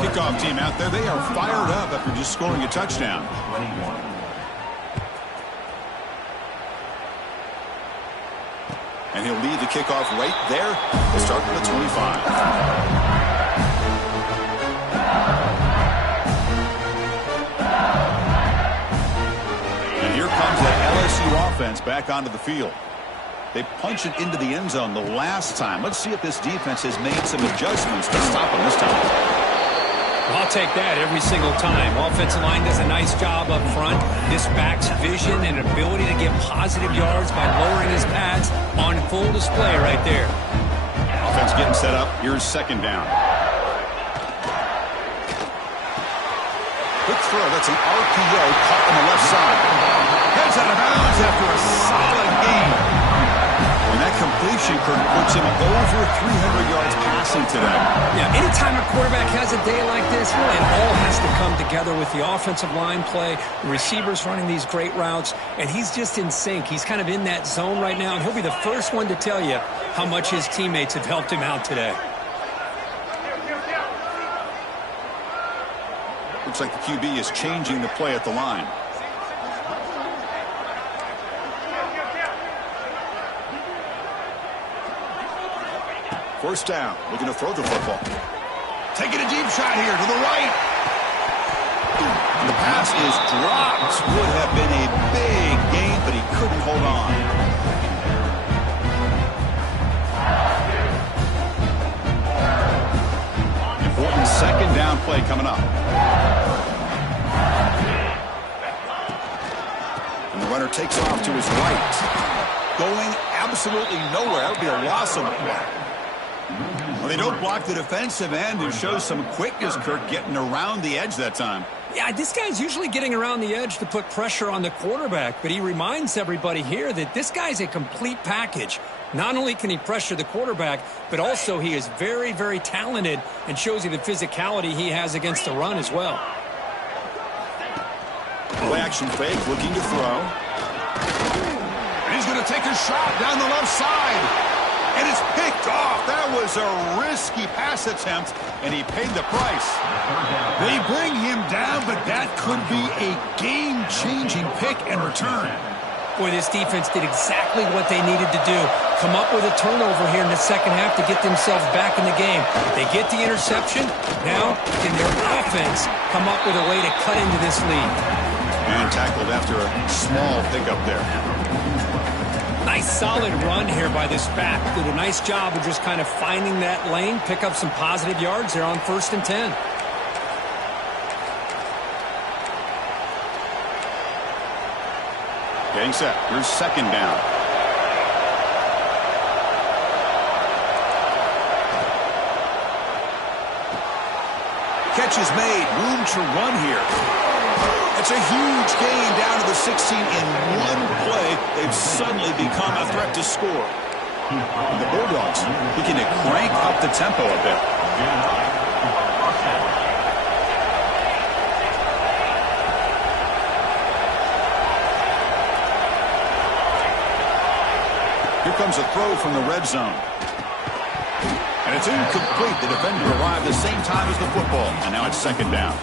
Kickoff team out there, they are fired up after just scoring a touchdown. And he'll lead the kickoff right there. We'll start with the 25. Comes that LSU offense back onto the field. They punch it into the end zone the last time. Let's see if this defense has made some adjustments to stop them this time. I'll take that every single time. Offensive line does a nice job up front. This back's vision and ability to get positive yards by lowering his pads on full display right there. Offense getting set up. Here's second down. Quick throw. That's an RPO caught on the left side. Heads out of bounds after a solid game. And that completion puts him over 300 yards passing today. Yeah, anytime a quarterback has a day like this, really it all has to come together with the offensive line play, the receivers running these great routes, and he's just in sync. He's kind of in that zone right now, and he'll be the first one to tell you how much his teammates have helped him out today. Looks like the QB is changing the play at the line. First down, looking to throw the football. Taking a deep shot here to the right. The pass is dropped. Would have been a big gain, but he couldn't hold on. play coming up. And the runner takes off to his right. Going absolutely nowhere. That would be a loss of... Well, they don't block the defensive end and show some quickness, Kirk, getting around the edge that time. Yeah, this guy's usually getting around the edge to put pressure on the quarterback, but he reminds everybody here that this guy's a complete package. Not only can he pressure the quarterback, but also he is very, very talented and shows you the physicality he has against the run as well. Play action fake, looking to throw. And he's going to take a shot down the left side. And it's picked off. That was a risky pass attempt, and he paid the price. They bring him down, but that could be a game-changing pick and return. Boy, this defense did exactly what they needed to do. Come up with a turnover here in the second half to get themselves back in the game. They get the interception. Now, can their offense come up with a way to cut into this lead? And tackled after a small pickup there. Nice solid run here by this back. Did a nice job of just kind of finding that lane, pick up some positive yards there on 1st and 10. Getting set. Here's 2nd down. Catch is made. Room to run here. It's a huge gain down to the 16 in one play. They've suddenly become a threat to score. And the Bulldogs begin to crank up the tempo a bit. Here comes a throw from the red zone. And it's incomplete. The defender arrived the same time as the football. And now it's 2nd down.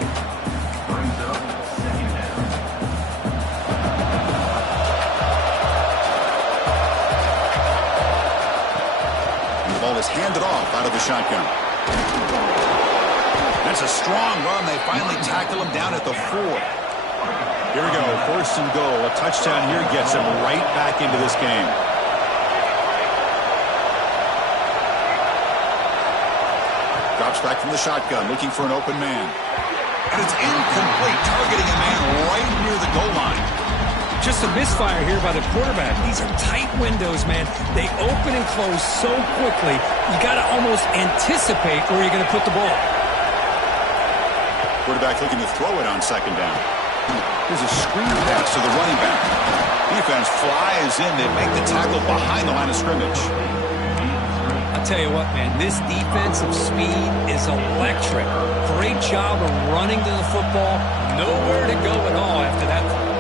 Ball is handed off out of the shotgun. That's a strong run. They finally tackle him down at the 4. Here we go. 1st and goal. A touchdown here gets him right back into this game. Drops back from the shotgun, looking for an open man. And it's incomplete, targeting a man right near the goal line. Just a misfire here by the quarterback. These are tight windows, man. They open and close so quickly, you got to almost anticipate where you're going to put the ball. Quarterback looking to throw it on 2nd down. Here's a screen pass to the running back. Defense flies in. They make the tackle behind the line of scrimmage. I'll tell you what, man, this defensive speed is electric. Great job of running to the football. Nowhere to go at all after that.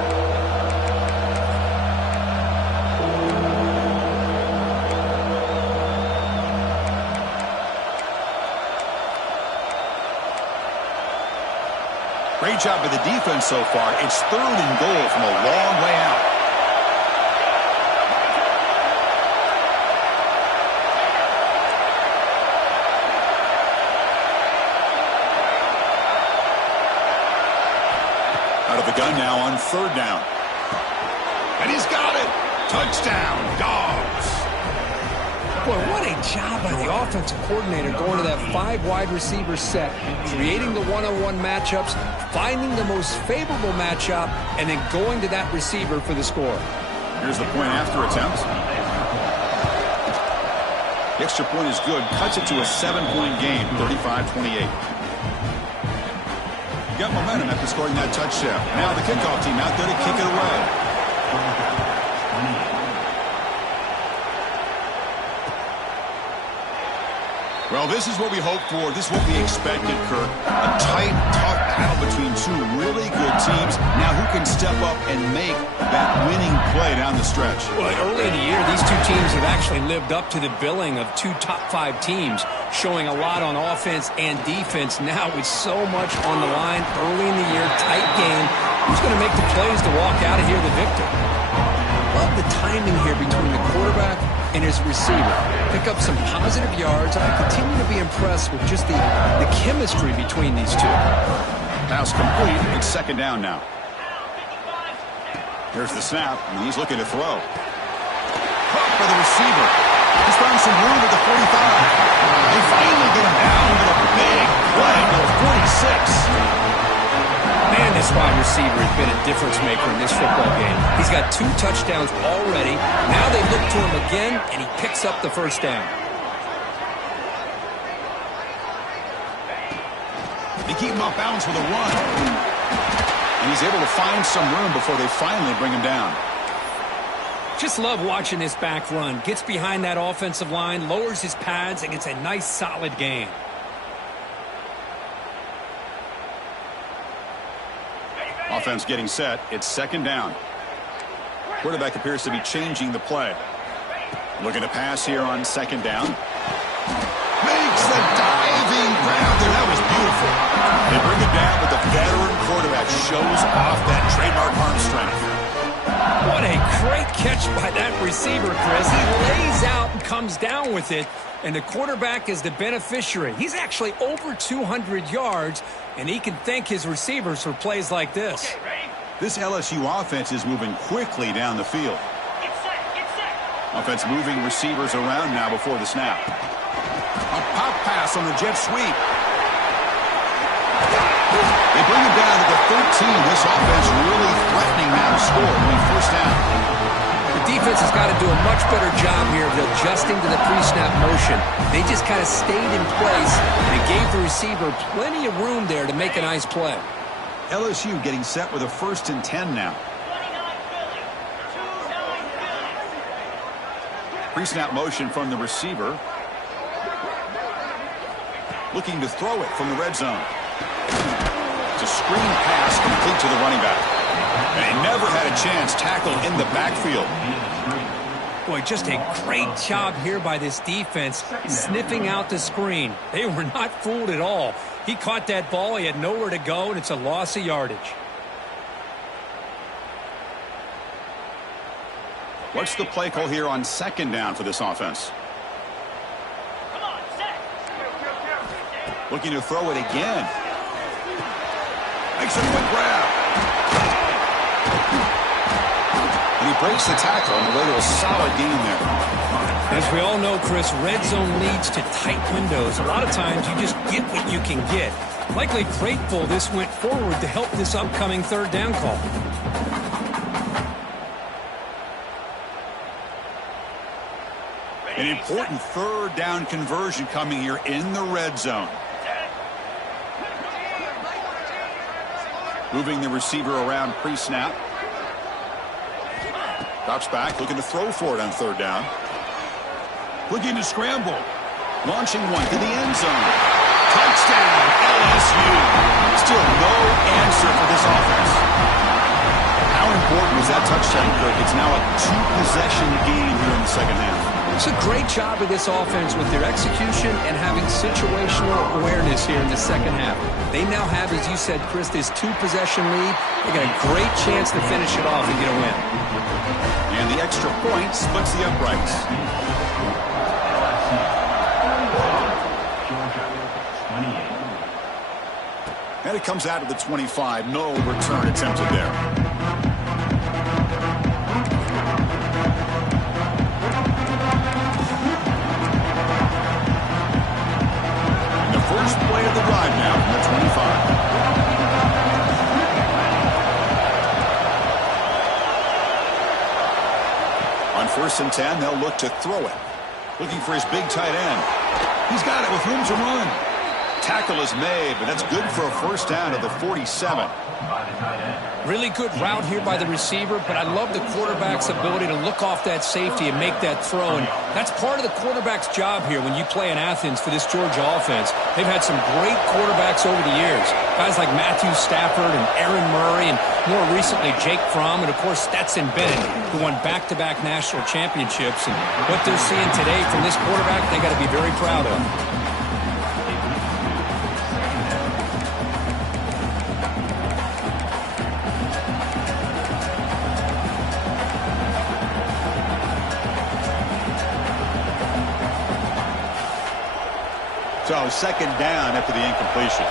Great job by the defense so far. It's 3rd and goal from a long way out. Out of the gun now on 3rd down. And he's got it. Touchdown, Dogs. Boy, what a job by the offensive coordinator going to that 5 wide receiver set, creating the one-on-one matchups, finding the most favorable matchup, and then going to that receiver for the score. Here's the point after attempt. The extra point is good. Cuts it to a 7-point game, 35-28. Got momentum after scoring that touchdown. Now the kickoff team out there to kick it away. Well, this is what we hoped for. This is what we expected, Kirk. A tight, tough battle between 2 really good teams. Now who can step up and make that winning play down the stretch? Well, early in the year, these 2 teams have actually lived up to the billing of 2 top 5 teams, showing a lot on offense and defense. Now with so much on the line early in the year, tight game. Who's going to make the plays to walk out of here the victor? Love the timing here between the quarterback and his receiver. Pick up some positive yards. I continue to be impressed with just the chemistry between these 2. Pass complete. It's 2nd down now. Here's the snap, and he's looking to throw. Caught by the receiver. He's found some room at the 45. They finally get him down with a big play to the 46. wide receiver has been a difference maker in this football game. He's got 2 touchdowns already. Now they look to him again, and he picks up the first down. They keep him off balance with a run. And he's able to find some room before they finally bring him down. Just love watching this back run. Gets behind that offensive line, lowers his pads, and gets a nice, solid gain. Offense getting set. It's second down. Quarterback appears to be changing the play. Looking to pass here on second down. Makes the diving grab there. That was beautiful. They bring him down, but the veteran quarterback shows off that trademark arm strength. What a great catch by that receiver, Chris. He lays out and comes down with it, and the quarterback is the beneficiary. He's actually over 200 yards, and he can thank his receivers for plays like this. This LSU offense is moving quickly down the field. Offense moving receivers around now before the snap. A pop pass on the jet sweep. They bring him down to the 13. This offense really threatening now to score on the first down. The defense has got to do a much better job here of adjusting to the pre-snap motion. They just kind of stayed in place, and it gave the receiver plenty of room there to make a nice play. LSU getting set with a 1st and 10 now. Pre-snap motion from the receiver. Looking to throw it from the red zone. It's a screen pass complete to the running back. And he never had a chance tackled in the backfield. Boy, just a great job here by this defense, sniffing out the screen. They were not fooled at all. He caught that ball, he had nowhere to go, and it's a loss of yardage. What's the play call here on second down for this offense? Looking to throw it again. Makes a quick grab. And he breaks the tackle on the way to a solid gain there. As we all know, Chris, red zone leads to tight windows. A lot of times you just get what you can get. Likely grateful this went forward to help this upcoming third down call. An important third down conversion coming here in the red zone. Moving the receiver around pre-snap. Drops back, looking to throw for it on third down. Looking to scramble. Launching one to the end zone. Touchdown, LSU. Still no answer for this offense. How important was that touchdown, Kirk? It's now a 2-possession game here in the second half. It's a great job of this offense with their execution and having situational awareness here in the second half. They now have, as you said, Chris, this 2-possession lead. They got a great chance to finish it off and get a win. And the extra point splits the uprights. And it comes out of the 25. No return attempted there. First play of the drive now from the 25. On 1st and 10, they'll look to throw it. Looking for his big tight end. He's got it with room to run. Tackle is made, but that's good for a first down at the 47. Really good route here by the receiver, but I love the quarterback's ability to look off that safety and make that throw. And that's part of the quarterback's job here when you play in Athens for this Georgia offense. They've had some great quarterbacks over the years. Guys like Matthew Stafford and Aaron Murray, and more recently Jake Fromm, and of course Stetson Bennett, who won back-to-back national championships. And what they're seeing today from this quarterback, they got to be very proud of. So second down after the incompletion.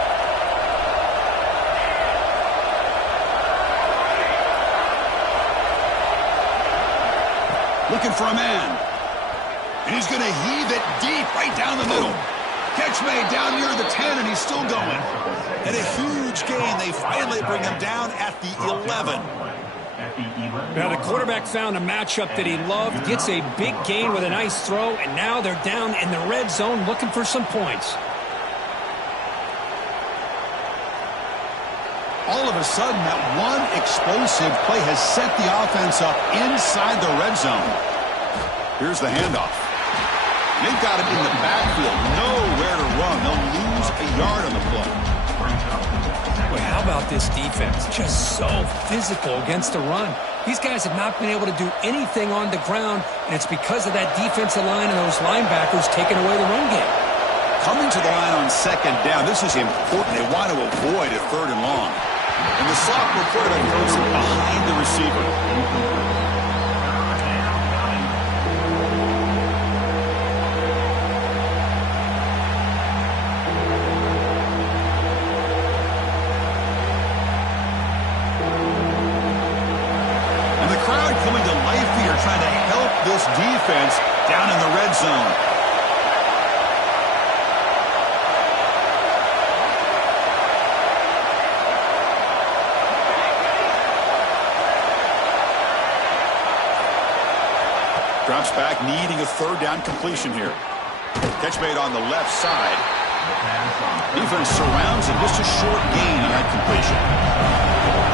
Looking for a man. And he's going to heave it deep right down the middle. Catch made down near the 10, and he's still going. And a huge gain. They finally bring him down at the 11. Now, the quarterback found a matchup that he loved, gets a big gain with a nice throw, and now they're down in the red zone looking for some points. All of a sudden, that one explosive play has set the offense up inside the red zone. Here's the handoff. They've got him in the backfield. Nowhere to run. They'll lose a yard on the play. Boy, how about this defense? Just so physical against the run. These guys have not been able to do anything on the ground, and it's because of that defensive line and those linebackers taking away the run game. Coming to the line on second down, this is important. They want to avoid a 3rd and long. And the sophomore quarterback throws it behind the receiver. And the crowd coming to life here, trying to help this defense down in the red zone. Drops back, needing a 3rd down completion here. Catch made on the left side. Defense surrounds him. Just a short gain on that completion.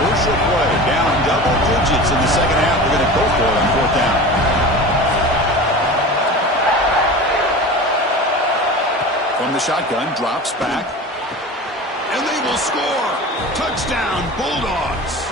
Crucial play. Down double digits in the second half. They're going to go for it on 4th down. From the shotgun, drops back. And they will score. Touchdown, Bulldogs.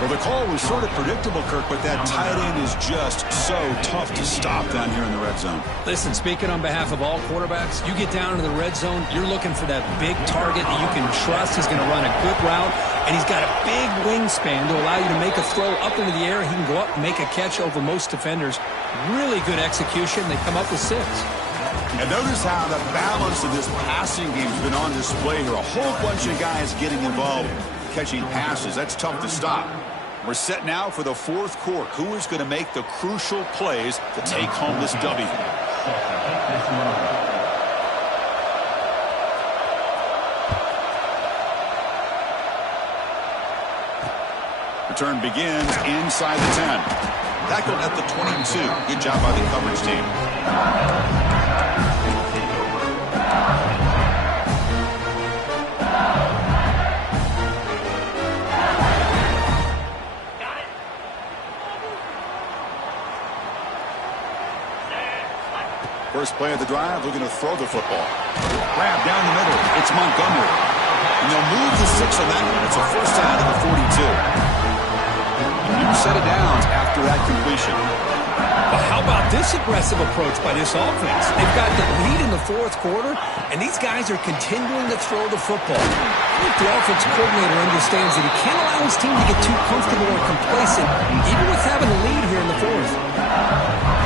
Well, the call was sort of predictable, Kirk, but that tight end is just so tough to stop down here in the red zone. Listen, speaking on behalf of all quarterbacks, you get down into the red zone, you're looking for that big target that you can trust is going to run a good route, and he's got a big wingspan to allow you to make a throw up into the air. He can go up and make a catch over most defenders. Really good execution. They come up with 6. And notice how the balance of this passing game has been on display here. A whole bunch of guys getting involved catching passes. That's tough to stop. We're set now for the 4th quarter. Who is going to make the crucial plays to take home this W? Return begins inside the 10. Tackled at the 22. Good job by the coverage team. First play of the drive, looking to throw the football. Grab down the middle. It's Montgomery. And they'll move the 6 on that one. It's a 1st down to the 42. A new set of downs after that completion. But how about this aggressive approach by this offense? They've got the lead in the 4th quarter, and these guys are continuing to throw the football. I think the offense coordinator understands that he can't allow his team to get too comfortable or complacent, even with having the lead here in the 4th.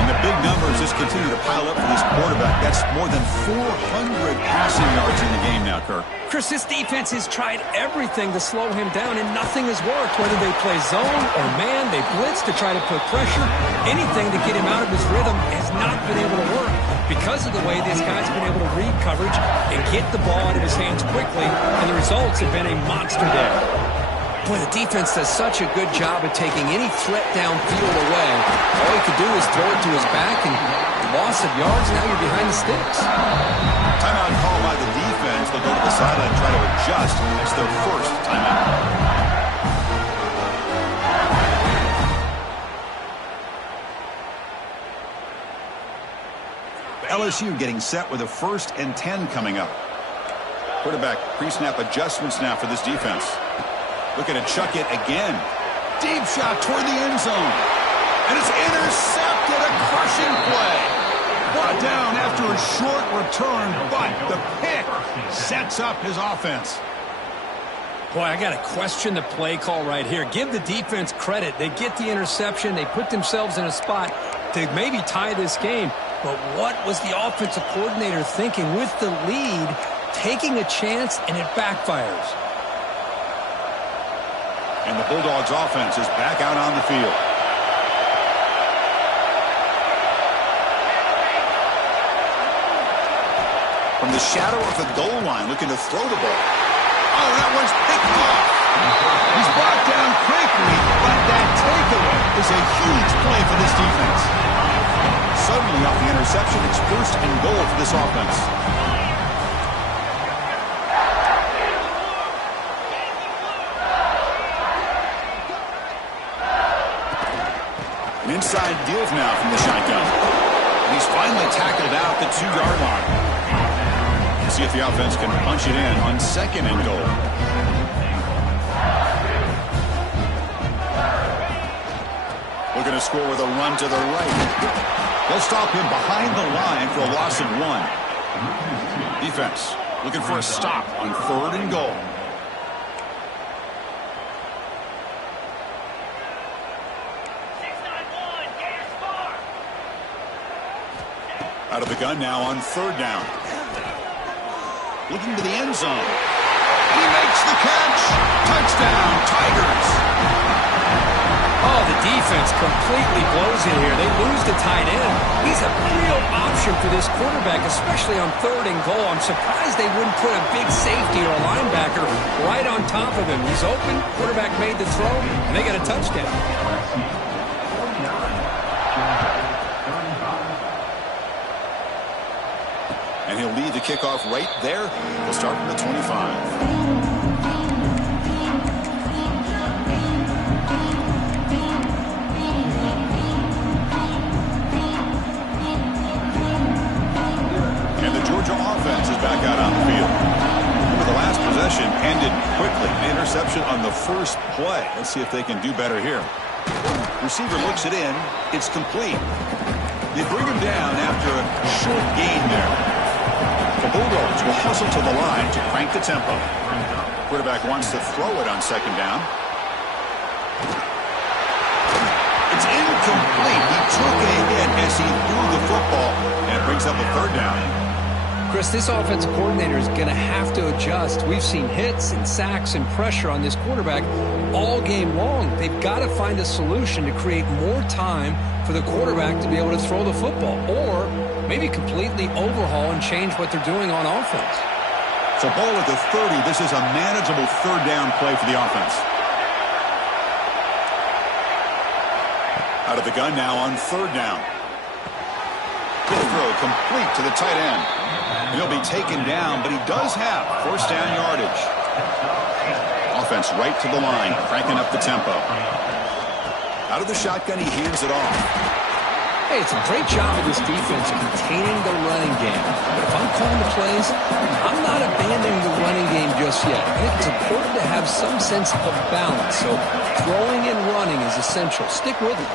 And the big numbers just continue to pile up for this quarterback. That's more than 400 passing yards in the game now, Kirk. Chris, this defense has tried everything to slow him down, and nothing has worked. Whether they play zone or man, they blitz to try to put pressure. Anything to get him out of his rhythm has not been able to work because of the way these guys have been able to read coverage and get the ball out of his hands quickly, and the results have been a monster day. Boy, the defense does such a good job of taking any threat downfield away. All he could do is throw it to his back, and loss of yards, now you're behind the sticks. Timeout call by the defense. They'll go to the sideline and try to adjust. It's their first timeout. LSU getting set with a 1st and 10 coming up. Quarterback pre-snap adjustments now for this defense. Looking to chuck it again. Deep shot toward the end zone. And it's intercepted. A crushing play. Brought down after a short return, but the pick sets up his offense. Boy, I got to question the play call right here. Give the defense credit. They get the interception. They put themselves in a spot to maybe tie this game. But what was the offensive coordinator thinking with the lead, taking a chance, and it backfires? And the Bulldogs offense is back out on the field. From the shadow of the goal line, looking to throw the ball. Oh, that one's picked off. He's brought down quickly, but that takeaway is a huge play for this defense. Suddenly off the interception, it's first and goal for this offense. An inside give now from the shotgun. And he's finally tackled out the 2-yard line. Let's see if the offense can punch it in on second and goal. Looking to score with a run to the right. They'll stop him behind the line for a loss of 1. Defense looking for a stop on third and goal. Out of the gun now on third down. Looking to the end zone. And he makes the catch. Touchdown, Tigers. Oh, the defense completely blows it here. They lose the tight end. He's a real option for this quarterback, especially on third and goal. I'm surprised they wouldn't put a big safety or a linebacker right on top of him. He's open. Quarterback made the throw, and they got a touchdown. And he'll lead the kickoff right there. He'll start from the 25. And the Georgia offense is back out on the field. Remember, the last possession ended quickly. An interception on the first play. Let's see if they can do better here. Receiver looks it in. It's complete. They bring him down after a short gain there. The Bulldogs will hustle to the line to crank the tempo. Quarterback wants to throw it on second down. It's incomplete. He took a hit as he threw the football, and it brings up a third down. Chris, this offensive coordinator is going to have to adjust. We've seen hits and sacks and pressure on this quarterback all game long. They've got to find a solution to create more time for the quarterback to be able to throw the football, or maybe completely overhaul and change what they're doing on offense. So ball at the 30. This is a manageable third down play for the offense. Out of the gun now on third down. Good throw, complete to the tight end. And he'll be taken down, but he does have first down yardage. Offense right to the line, cranking up the tempo. Out of the shotgun, he hands it off. Hey, it's a great job of this defense containing the running game. But if I'm calling the plays, I'm not abandoning the running game just yet. I think it's important to have some sense of balance. So throwing and running is essential. Stick with it.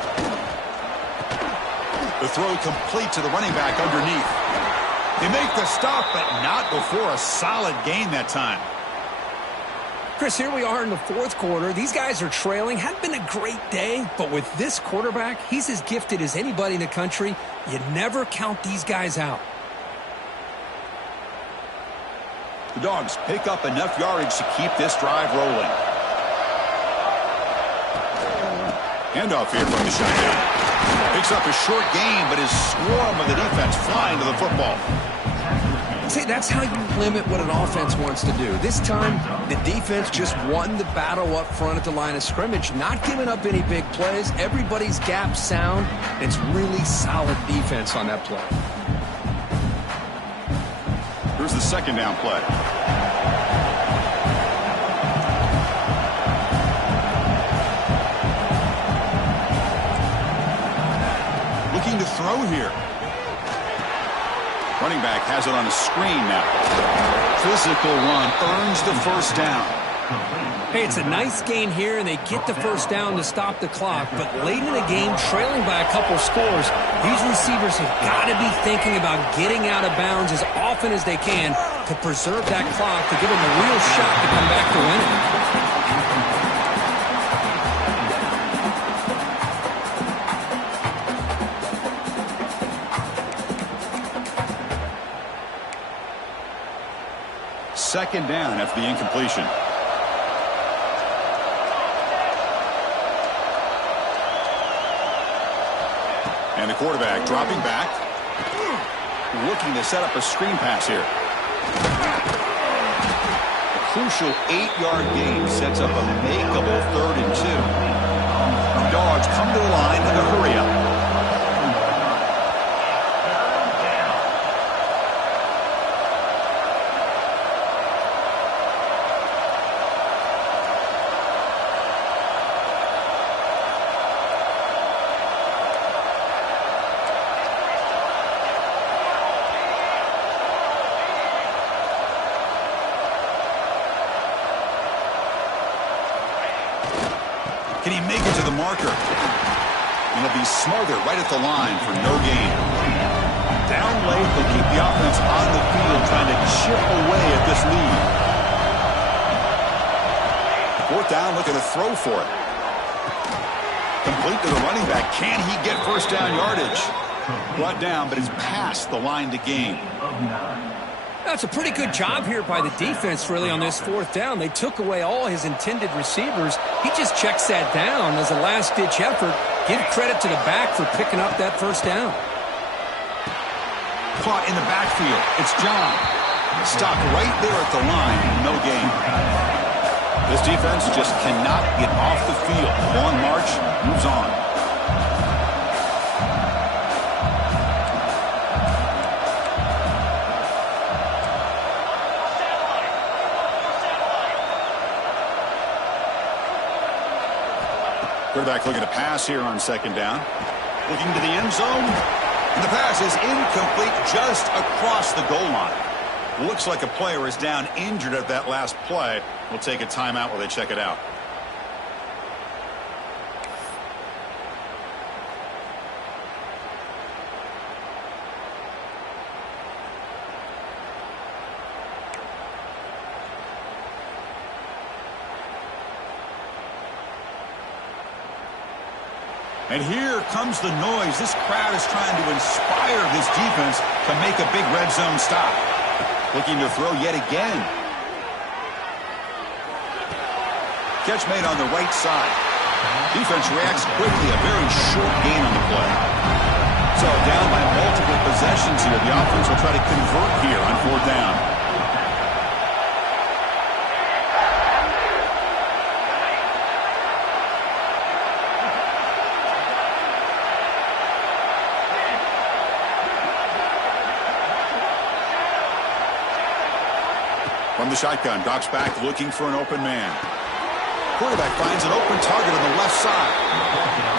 The throw complete to the running back underneath. They make the stop, but not before a solid gain that time. Chris, here we are in the fourth quarter. These guys are trailing. Hadn't been a great day, but with this quarterback, he's as gifted as anybody in the country. You never count these guys out. The Dogs pick up enough yardage to keep this drive rolling. Handoff here from the shotgun. Picks up a short gain, but his swarm of the defense flying to the football. See, that's how you limit what an offense wants to do. This time, the defense just won the battle up front at the line of scrimmage, not giving up any big plays. Everybody's gap sound. It's really solid defense on that play. Here's the second down play. Looking to throw here. Running back has it on a screen now. Physical run earns the first down. Hey, it's a nice gain here, and they get the first down to stop the clock. But late in the game, trailing by a couple scores, these receivers have got to be thinking about getting out of bounds as often as they can to preserve that clock, to give them a real shot to come back to win it. Second down after the incompletion. And the quarterback dropping back. Looking to set up a screen pass here. A crucial 8-yard gain sets up a makeable 3rd and 2. Dogs come to the line in a hurry up. Can he make it to the marker? And he'll be smothered right at the line for no gain. Down late, they'll keep the offense on the field trying to chip away at this lead. 4th down, looking to throw for it. Complete to the running back. Can he get first down yardage? Brought down, but it's past the line to gain. That's a pretty good job here by the defense, really, on this 4th down. They took away all his intended receivers. He just checks that down as a last-ditch effort. Give credit to the back for picking up that first down. Caught in the backfield. It's John. Stopped right there at the line. No gain. This defense just cannot get off the field. Long march moves on. Quarterback looking to pass here on 2nd down. Looking to the end zone. And the pass is incomplete just across the goal line. Looks like a player is down injured at that last play. We'll take a timeout while they check it out. And here comes the noise. This crowd is trying to inspire this defense to make a big red zone stop. Looking to throw yet again. Catch made on the right side. Defense reacts quickly. A very short gain on the play. So down by multiple possessions here. The offense will try to convert here on 4th down. From the shotgun, Doc's back looking for an open man. Quarterback finds an open target on the left side.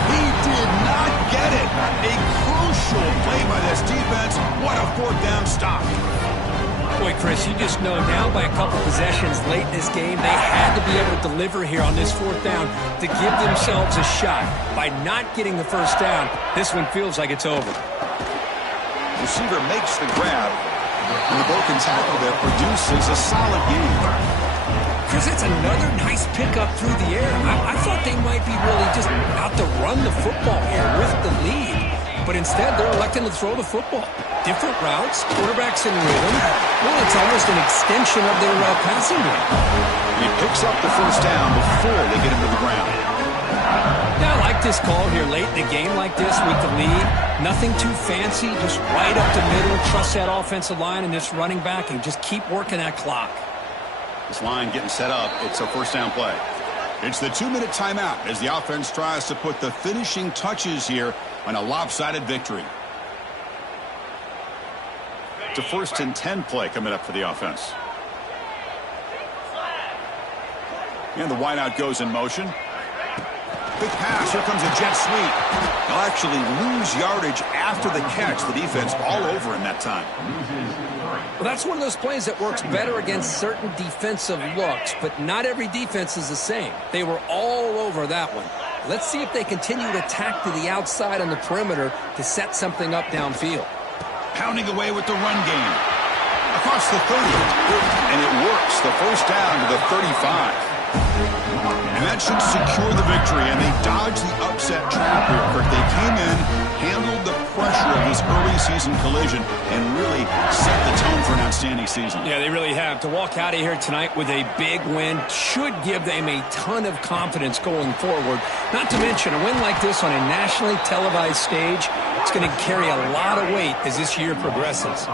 He did not get it. A crucial play by this defense. What a 4th down stop. Boy, Chris, you just know now by a couple possessions late in this game, they had to be able to deliver here on this 4th down to give themselves a shot. By not getting the first down, this one feels like it's over. Receiver makes the grab. And the broken tackle there produces a solid gain. Chris, it's another nice pickup through the air. I thought they might be really just out to run the football here with the lead. But instead, they're electing to throw the football. Different routes, quarterbacks in rhythm. Well, it's almost an extension of their passing game. He picks up the first down before they get him to the ground. Yeah, I like this call here late in the game like this with the lead. Nothing too fancy, just right up the middle. Trust that offensive line and this running back and just keep working that clock. This line getting set up. It's a first down play. It's the 2-minute timeout as the offense tries to put the finishing touches here on a lopsided victory. It's a 1st and 10 play coming up for the offense. And the wideout goes in motion. Big pass. Here comes a jet sweep. They'll actually lose yardage after the catch. The defense all over in that time. Well, that's one of those plays that works better against certain defensive looks, but not every defense is the same. They were all over that one. Let's see if they continue to tack to the outside on the perimeter to set something up downfield. Pounding away with the run game. Across the 30. And it works. The first down to the 35. And that should secure the victory, and they dodged the upset trap here, Kirk. They came in, handled the pressure of this early season collision, and really set the tone for an outstanding season. Yeah, they really have. To walk out of here tonight with a big win should give them a ton of confidence going forward. Not to mention, a win like this on a nationally televised stage, it's going to carry a lot of weight as this year progresses.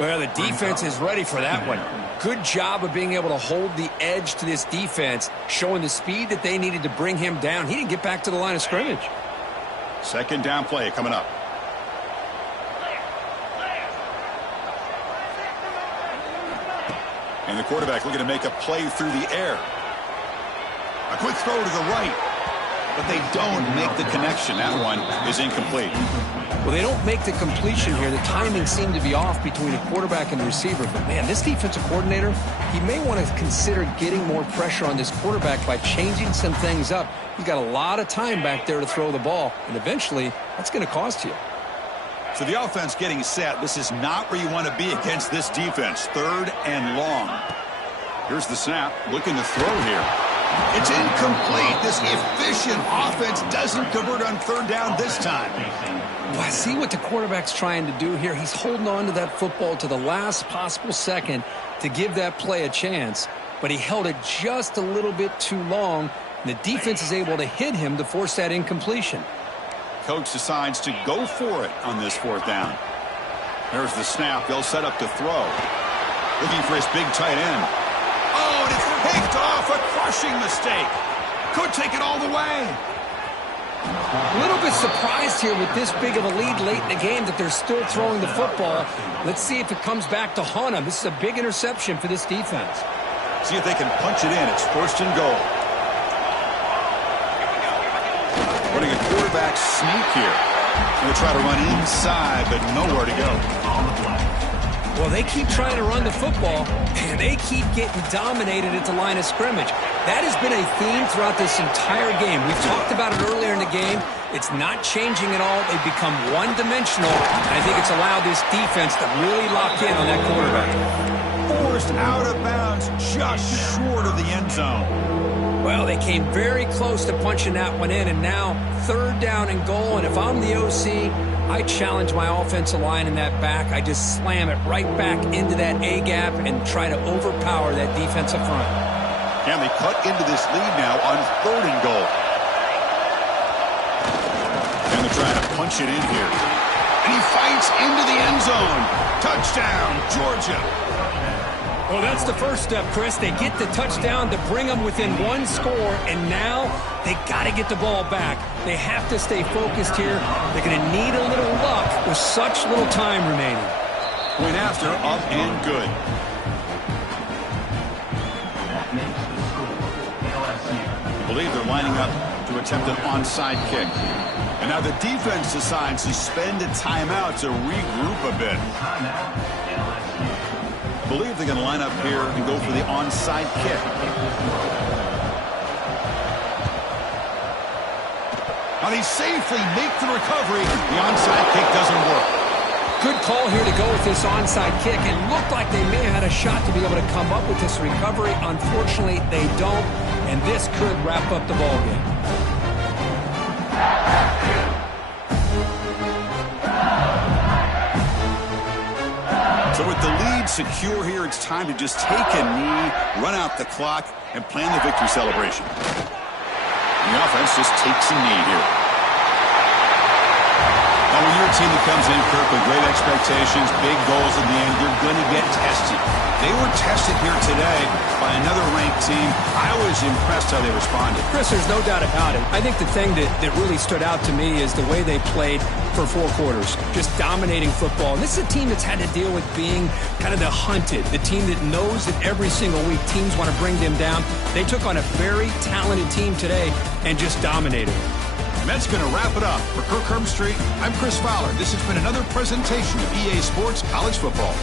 Well, the defense is ready for that one. Good job of being able to hold the edge to this defense, showing the speed that they needed to bring him down. He didn't get back to the line of scrimmage. Second down play coming up. And the quarterback looking to make a play through the air. A quick throw to the right. But they don't make the connection. That one is incomplete. Well, they don't make the completion here. The timing seemed to be off between a quarterback and the receiver. But, man, this defensive coordinator, he may want to consider getting more pressure on this quarterback by changing some things up. He's got a lot of time back there to throw the ball, and eventually that's going to cost you. So the offense getting set. This is not where you want to be against this defense. Third and long. Here's the snap. Looking to throw here. It's incomplete. This efficient offense doesn't convert on third down this time. Well, I see what the quarterback's trying to do here. He's holding on to that football to the last possible second to give that play a chance, but he held it just a little bit too long, and the defense is able to hit him to force that incompletion. Coach decides to go for it on this fourth down. There's the snap. They'll set up to throw. Looking for his big tight end. Oh, and it's picked off. A crushing mistake. Could take it all the way. A little bit surprised here with this big of a lead late in the game that they're still throwing the football. Let's see if it comes back to haunt them. This is a big interception for this defense. See if they can punch it in. It's first and goal. Running a quarterback sneak here. They'll try to run inside, but nowhere to go. Well, they keep trying to run the football, and they keep getting dominated at the line of scrimmage. That has been a theme throughout this entire game. We talked about it earlier in the game. It's not changing at all. They've become one-dimensional, and I think it's allowed this defense to really lock in on that quarterback. Forced out of bounds, just short of the end zone. Well, they came very close to punching that one in, and now third down and goal. And if I'm the OC, I challenge my offensive line in that back. I just slam it right back into that A-gap and try to overpower that defensive front. And they cut into this lead now on third and goal. And they're trying to punch it in here. And he fights into the end zone. Touchdown, Georgia. Well, that's the first step, Chris. They get the touchdown to bring them within one score, and now they got to get the ball back. They have to stay focused here. They're going to need a little luck with such little time remaining. Point after, up and good. I believe they're lining up to attempt an onside kick. And now the defense decides to spend a timeout to regroup a bit. I believe they're going to line up here and go for the onside kick. Now they safely make the recovery. The onside kick doesn't work. Good call here to go with this onside kick. It looked like they may have had a shot to be able to come up with this recovery. Unfortunately, they don't, and this could wrap up the ball game. So with the lead secure here, it's time to just take a knee, run out the clock, and plan the victory celebration. And the offense just takes a knee here. Now, when you're a team that comes in, Kirk, with great expectations, big goals in the end, you're going to get tested. They were tested here today by another ranked team. I was impressed how they responded. Chris, there's no doubt about it. I think the thing that really stood out to me is the way they played for 4 quarters, just dominating football. And this is a team that's had to deal with being kind of the hunted, the team that knows that every single week teams want to bring them down. They took on a very talented team today and just dominated. And that's going to wrap it up. For Kirk Herbstreit, I'm Chris Fowler. This has been another presentation of EA Sports College Football.